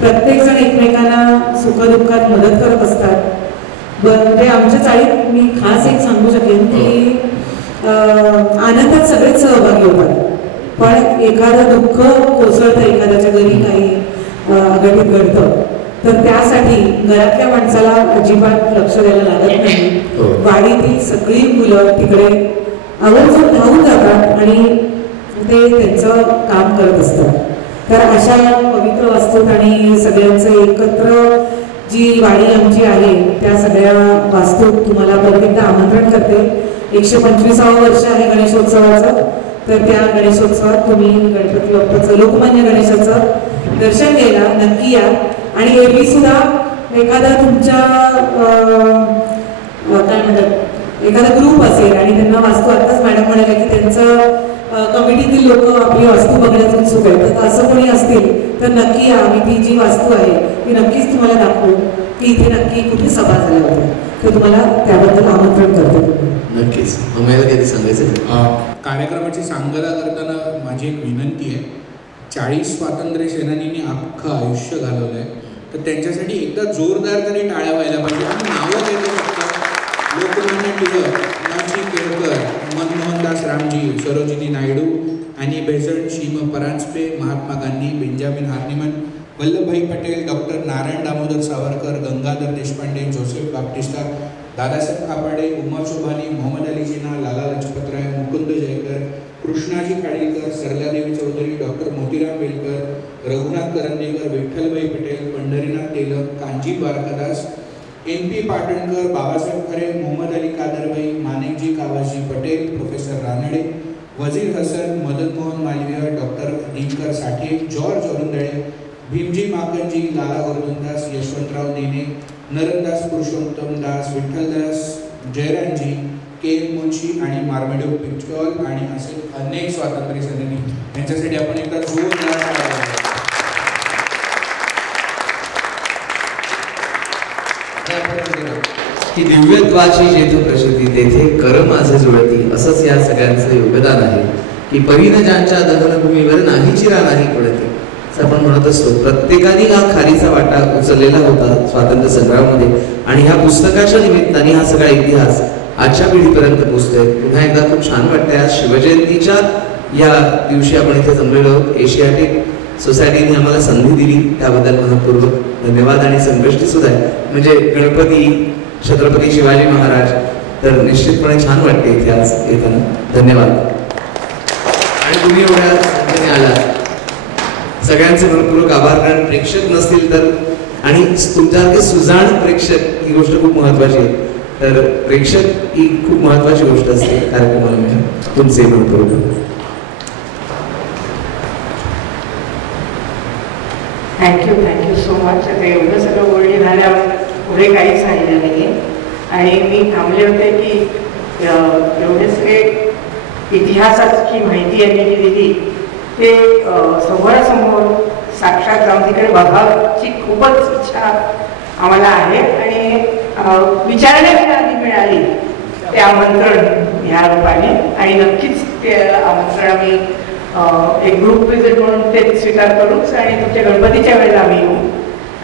प्रत्येकजण एकमेकांना सुखदुःखात मदत करत असतात. म्हणजे आमच्या चाळीत मी खास एक सांगू शकेन की आनंदात सगळेच सहभागी होतात, पण एखादं दुःख कोसळतं, एखाद्याच्या घरी काही अघटित घडतं तर त्यासाठी घरातल्या माणसाला अजिबात लक्ष द्यायला लागत नाही. वाडीतील सगळी मुलं तिकडे आवर्जून धावून जातात आणि ते त्यांचं काम करत असतात. तर अशा पवित्र वास्तूत आणि सगळ्यांचं एकत्र जी वाडी आमची आहे त्या सगळ्या वास्तूत तुम्हाला परत एकदा आमंत्रण करते. 125वं वर्ष आहे गणेशोत्सवाचं, तर त्या गणेशोत्सवात तुम्ही गणपती बाप्पाचं, लोकमान्य गणेशाचं दर्शन घ्यायला नक्की या. आणि एरवी सुद्धा एखादा तुमच्या काय म्हणतात एखादा ग्रुप असेल आणि त्यांना वास्तू, आत्ताच मॅडम म्हणाले की त्यांचं कमिटीतील लोक आपली वास्तू बघण्यात उत्सुक आहेत, तर असं कोणी असतील तर नक्की या. आम्ही ती जी वास्तू आहे ती नक्कीच तुम्हाला दाखवू. की इथे नक्की कुठे सभा झाल्या होत्या, तर तुम्हाला त्याबद्दल आमंत्रण करते. नक्कीच. आम्हाला कधी सांगायचं कार्यक्रमाची सांगता करताना माझी एक विनंती आहे. 40 स्वातंत्र्य सेनानींनी अख्खं आयुष्य घालवलं आहे, तर त्यांच्यासाठी एकदा जोरदार तरी टाळ्या व्हायला पाहिजे. आणि नावं देतो फक्त लोकमान्य टिळक, नाची केळकर, मनमोहनदास रामजी, सरोजिनी नायडू, ॲनी बेझंट, शीम Paranjape, Mahatma Gandhi, Benjamin Horniman, Vallabhbhai Patel, doctor Narayan Damodar Savarkar, Gangadhar Deshpande, Joseph Baptista, Dadasaheb Khaparde, Uma Chobhani, Mohammad Ali Jinnah, Lala Lajpatrai, Mukund Jayakar, Krishnaji Khadilkar, Saraladevi Chaudhari, doctor Motiram Belkar, Raghunath Karandikar, Vitthalbhai Patel, Pandharinath Telak, Kanji Dwarkadas, MP Patankar, Babasaheb Khare, Mohammad Ali Kadarbhai, Manekji Kavaji Patel, professor Ranade, Wazir Hasan, Madan Mohan Malviya, doctor Dinkar साठे, जॉर्ज अरुंदळे, भीमजी माकनजी, लाला वर्धनदास, यशवंतराव नेने, नरनदास पुरुषोत्तम दास, विठ्ठलदास जयरामजी, के मुंशी आणि मार्मेडो पिक्चॉल आणि असे अनेक स्वातंत्र्य सेनानी यांच्यासाठी आपण एकदा जोरदार की दिव्यत्वाची जेथे प्रसिद्धी तेथे कर माझे जुळती, असंच या सगळ्यांचं योगदान आहे. की परीन ज्यांच्या दहनभूमीवर नाही चिरा नाही पडती, असं आपण म्हणत असतो. प्रत्येकाने हा खारीचा वाटा उचललेला होता स्वातंत्र्य संग्रामामध्ये. आणि ह्या पुस्तकाच्या निमित्ताने हा सगळा इतिहास आजच्या पिढीपर्यंत पोहोचतोय. पुन्हा एकदा खूप छान वाटतंय. आज शिवजयंतीच्या या दिवशी आपण इथे जमलेलो आहोत. एशियाटिक सोसायटीने आम्हाला संधी दिली त्याबद्दल मनपूर्वक धन्यवाद. आणि संकष्टी सुद्धा आहे म्हणजे गणपती, छत्रपती शिवाजी महाराज, तर निश्चितपणे छान वाटते इथे आज येताना. धन्यवाद. आणि तुम्ही एवढ्या संख्येने आला, सगळ्यांचे मनपूर्वक आभार. कारण प्रेक्षक नसतील तर, आणि तुमच्यासारखे सुजाण प्रेक्षक ही गोष्ट खूप महत्वाची आहे. तर प्रेक्षक ही खूप महत्वाची गोष्ट असते कार्यक्रमाला. तुमचे मनपूर्वक थँक्यू सो मच. आता एवढं सगळं बोलणी झाल्यावर पुढे काहीच राहिलं नाही आहे. आणि मी थांबले होते की एवढे सगळे इतिहासाची माहिती यांनी जी दिली ते समोरासमोर साक्षात जाऊन तिकडे बघायची खूपच इच्छा आम्हाला आहे. आणि विचारण्याची आधी मिळाली ते आमंत्रण ह्या रूपाने, आणि नक्कीच ते आमंत्रण आम्ही एक ग्रुप विजिट म्हणून ते स्वीकार करूच. आणि तुमच्या गणपतीच्या वेळेला आम्ही येऊ.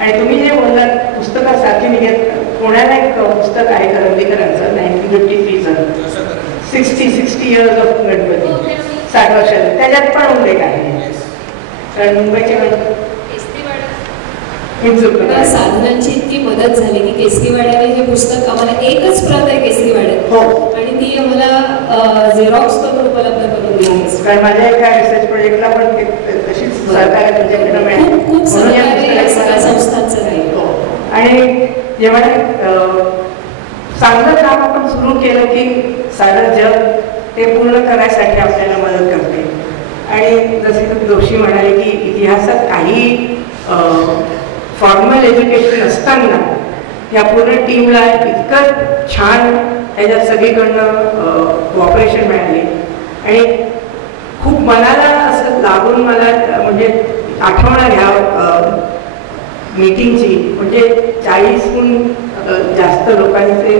आणि तुम्ही जे बोललात पुस्तकासारखी निघेत, पुण्याला एक पुस्तक आहे करंदीकरांचं 1953चं 60 इयर्स ऑफ गणपती, 60 वर्षाचं, त्याच्यात पण उल्लेख आहे. कारण मुंबईचे गणपती साधनांची इतकी मदत झाली की केसरीवाड्याने हे पुस्तक आम्हाला एकच प्रत आहे केसरीवाड्यात. हो. आणि ती आम्हाला झेरॉक्स करून उपलब्ध करून दिली. कारण माझ्या एका रिसर्च प्रोजेक्टला पण तशीच सहकार्य तुमच्याकडे मिळाली. खूप सहकार्य सगळ्या संस्थांचं राहील. आणि जेव्हा चांगलं काम आपण सुरू केलं की सारं जग ते पूर्ण करायसाठी आपल्याला मदत करते. आणि जसे तुम्ही जोशी म्हणाले की इतिहासात काही फॉर्मल एज्युकेशन असताना या पूर्ण टीमला इतकं छान त्याच्यात सगळीकडनं कॉपरेशन मिळाले. आणि खूप मनाला असं लागून मला म्हणजे आठवण घ्या मीटिंगची. म्हणजे 40हून जास्त लोकांचे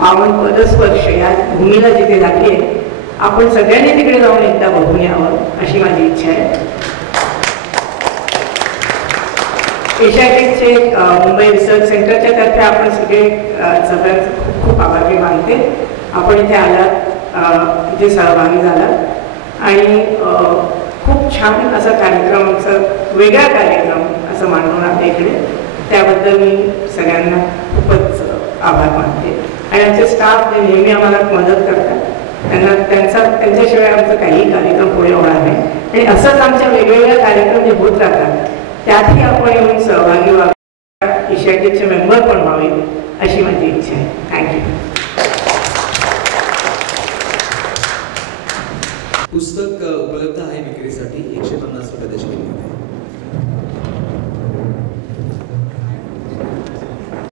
पावन पदस्पर्श या भूमीला जिथे लागले, आपण सगळ्यांनी तिकडे जाऊन एकदा बघून यावं अशी माझी इच्छा आहे. एशियाटिकचे मुंबई रिसर्च सेंटरच्या तर्फे आपण सगळ्यांचं खूप खूप आभार मी मानते. आपण इथे आलात, इथे सहभागी झालात आणि खूप छान असा कार्यक्रमाचं वेगळा कार्यक्रम असं मानून आपल्या इकडे, त्याबद्दल मी सगळ्यांना खूपच आभार मानते. आणि आमचे स्टाफ जे नेहमी आम्हाला मदत करतात त्यांच्याशिवाय आमचं काही कार्यक्रम पुढे होणार नाही. आणि असंच आमच्या वेगवेगळ्या कार्यक्रम जे होत राहतात त्यातही आपण येऊन सहभागी व्हावे, एशियाटिकचे मेंबर पण व्हावे अशी माझी इच्छा आहे. थँक्यू. पुस्तक उपलब्ध आहे विक्रीसाठी 150 रुपये त्याची किंमत आहे.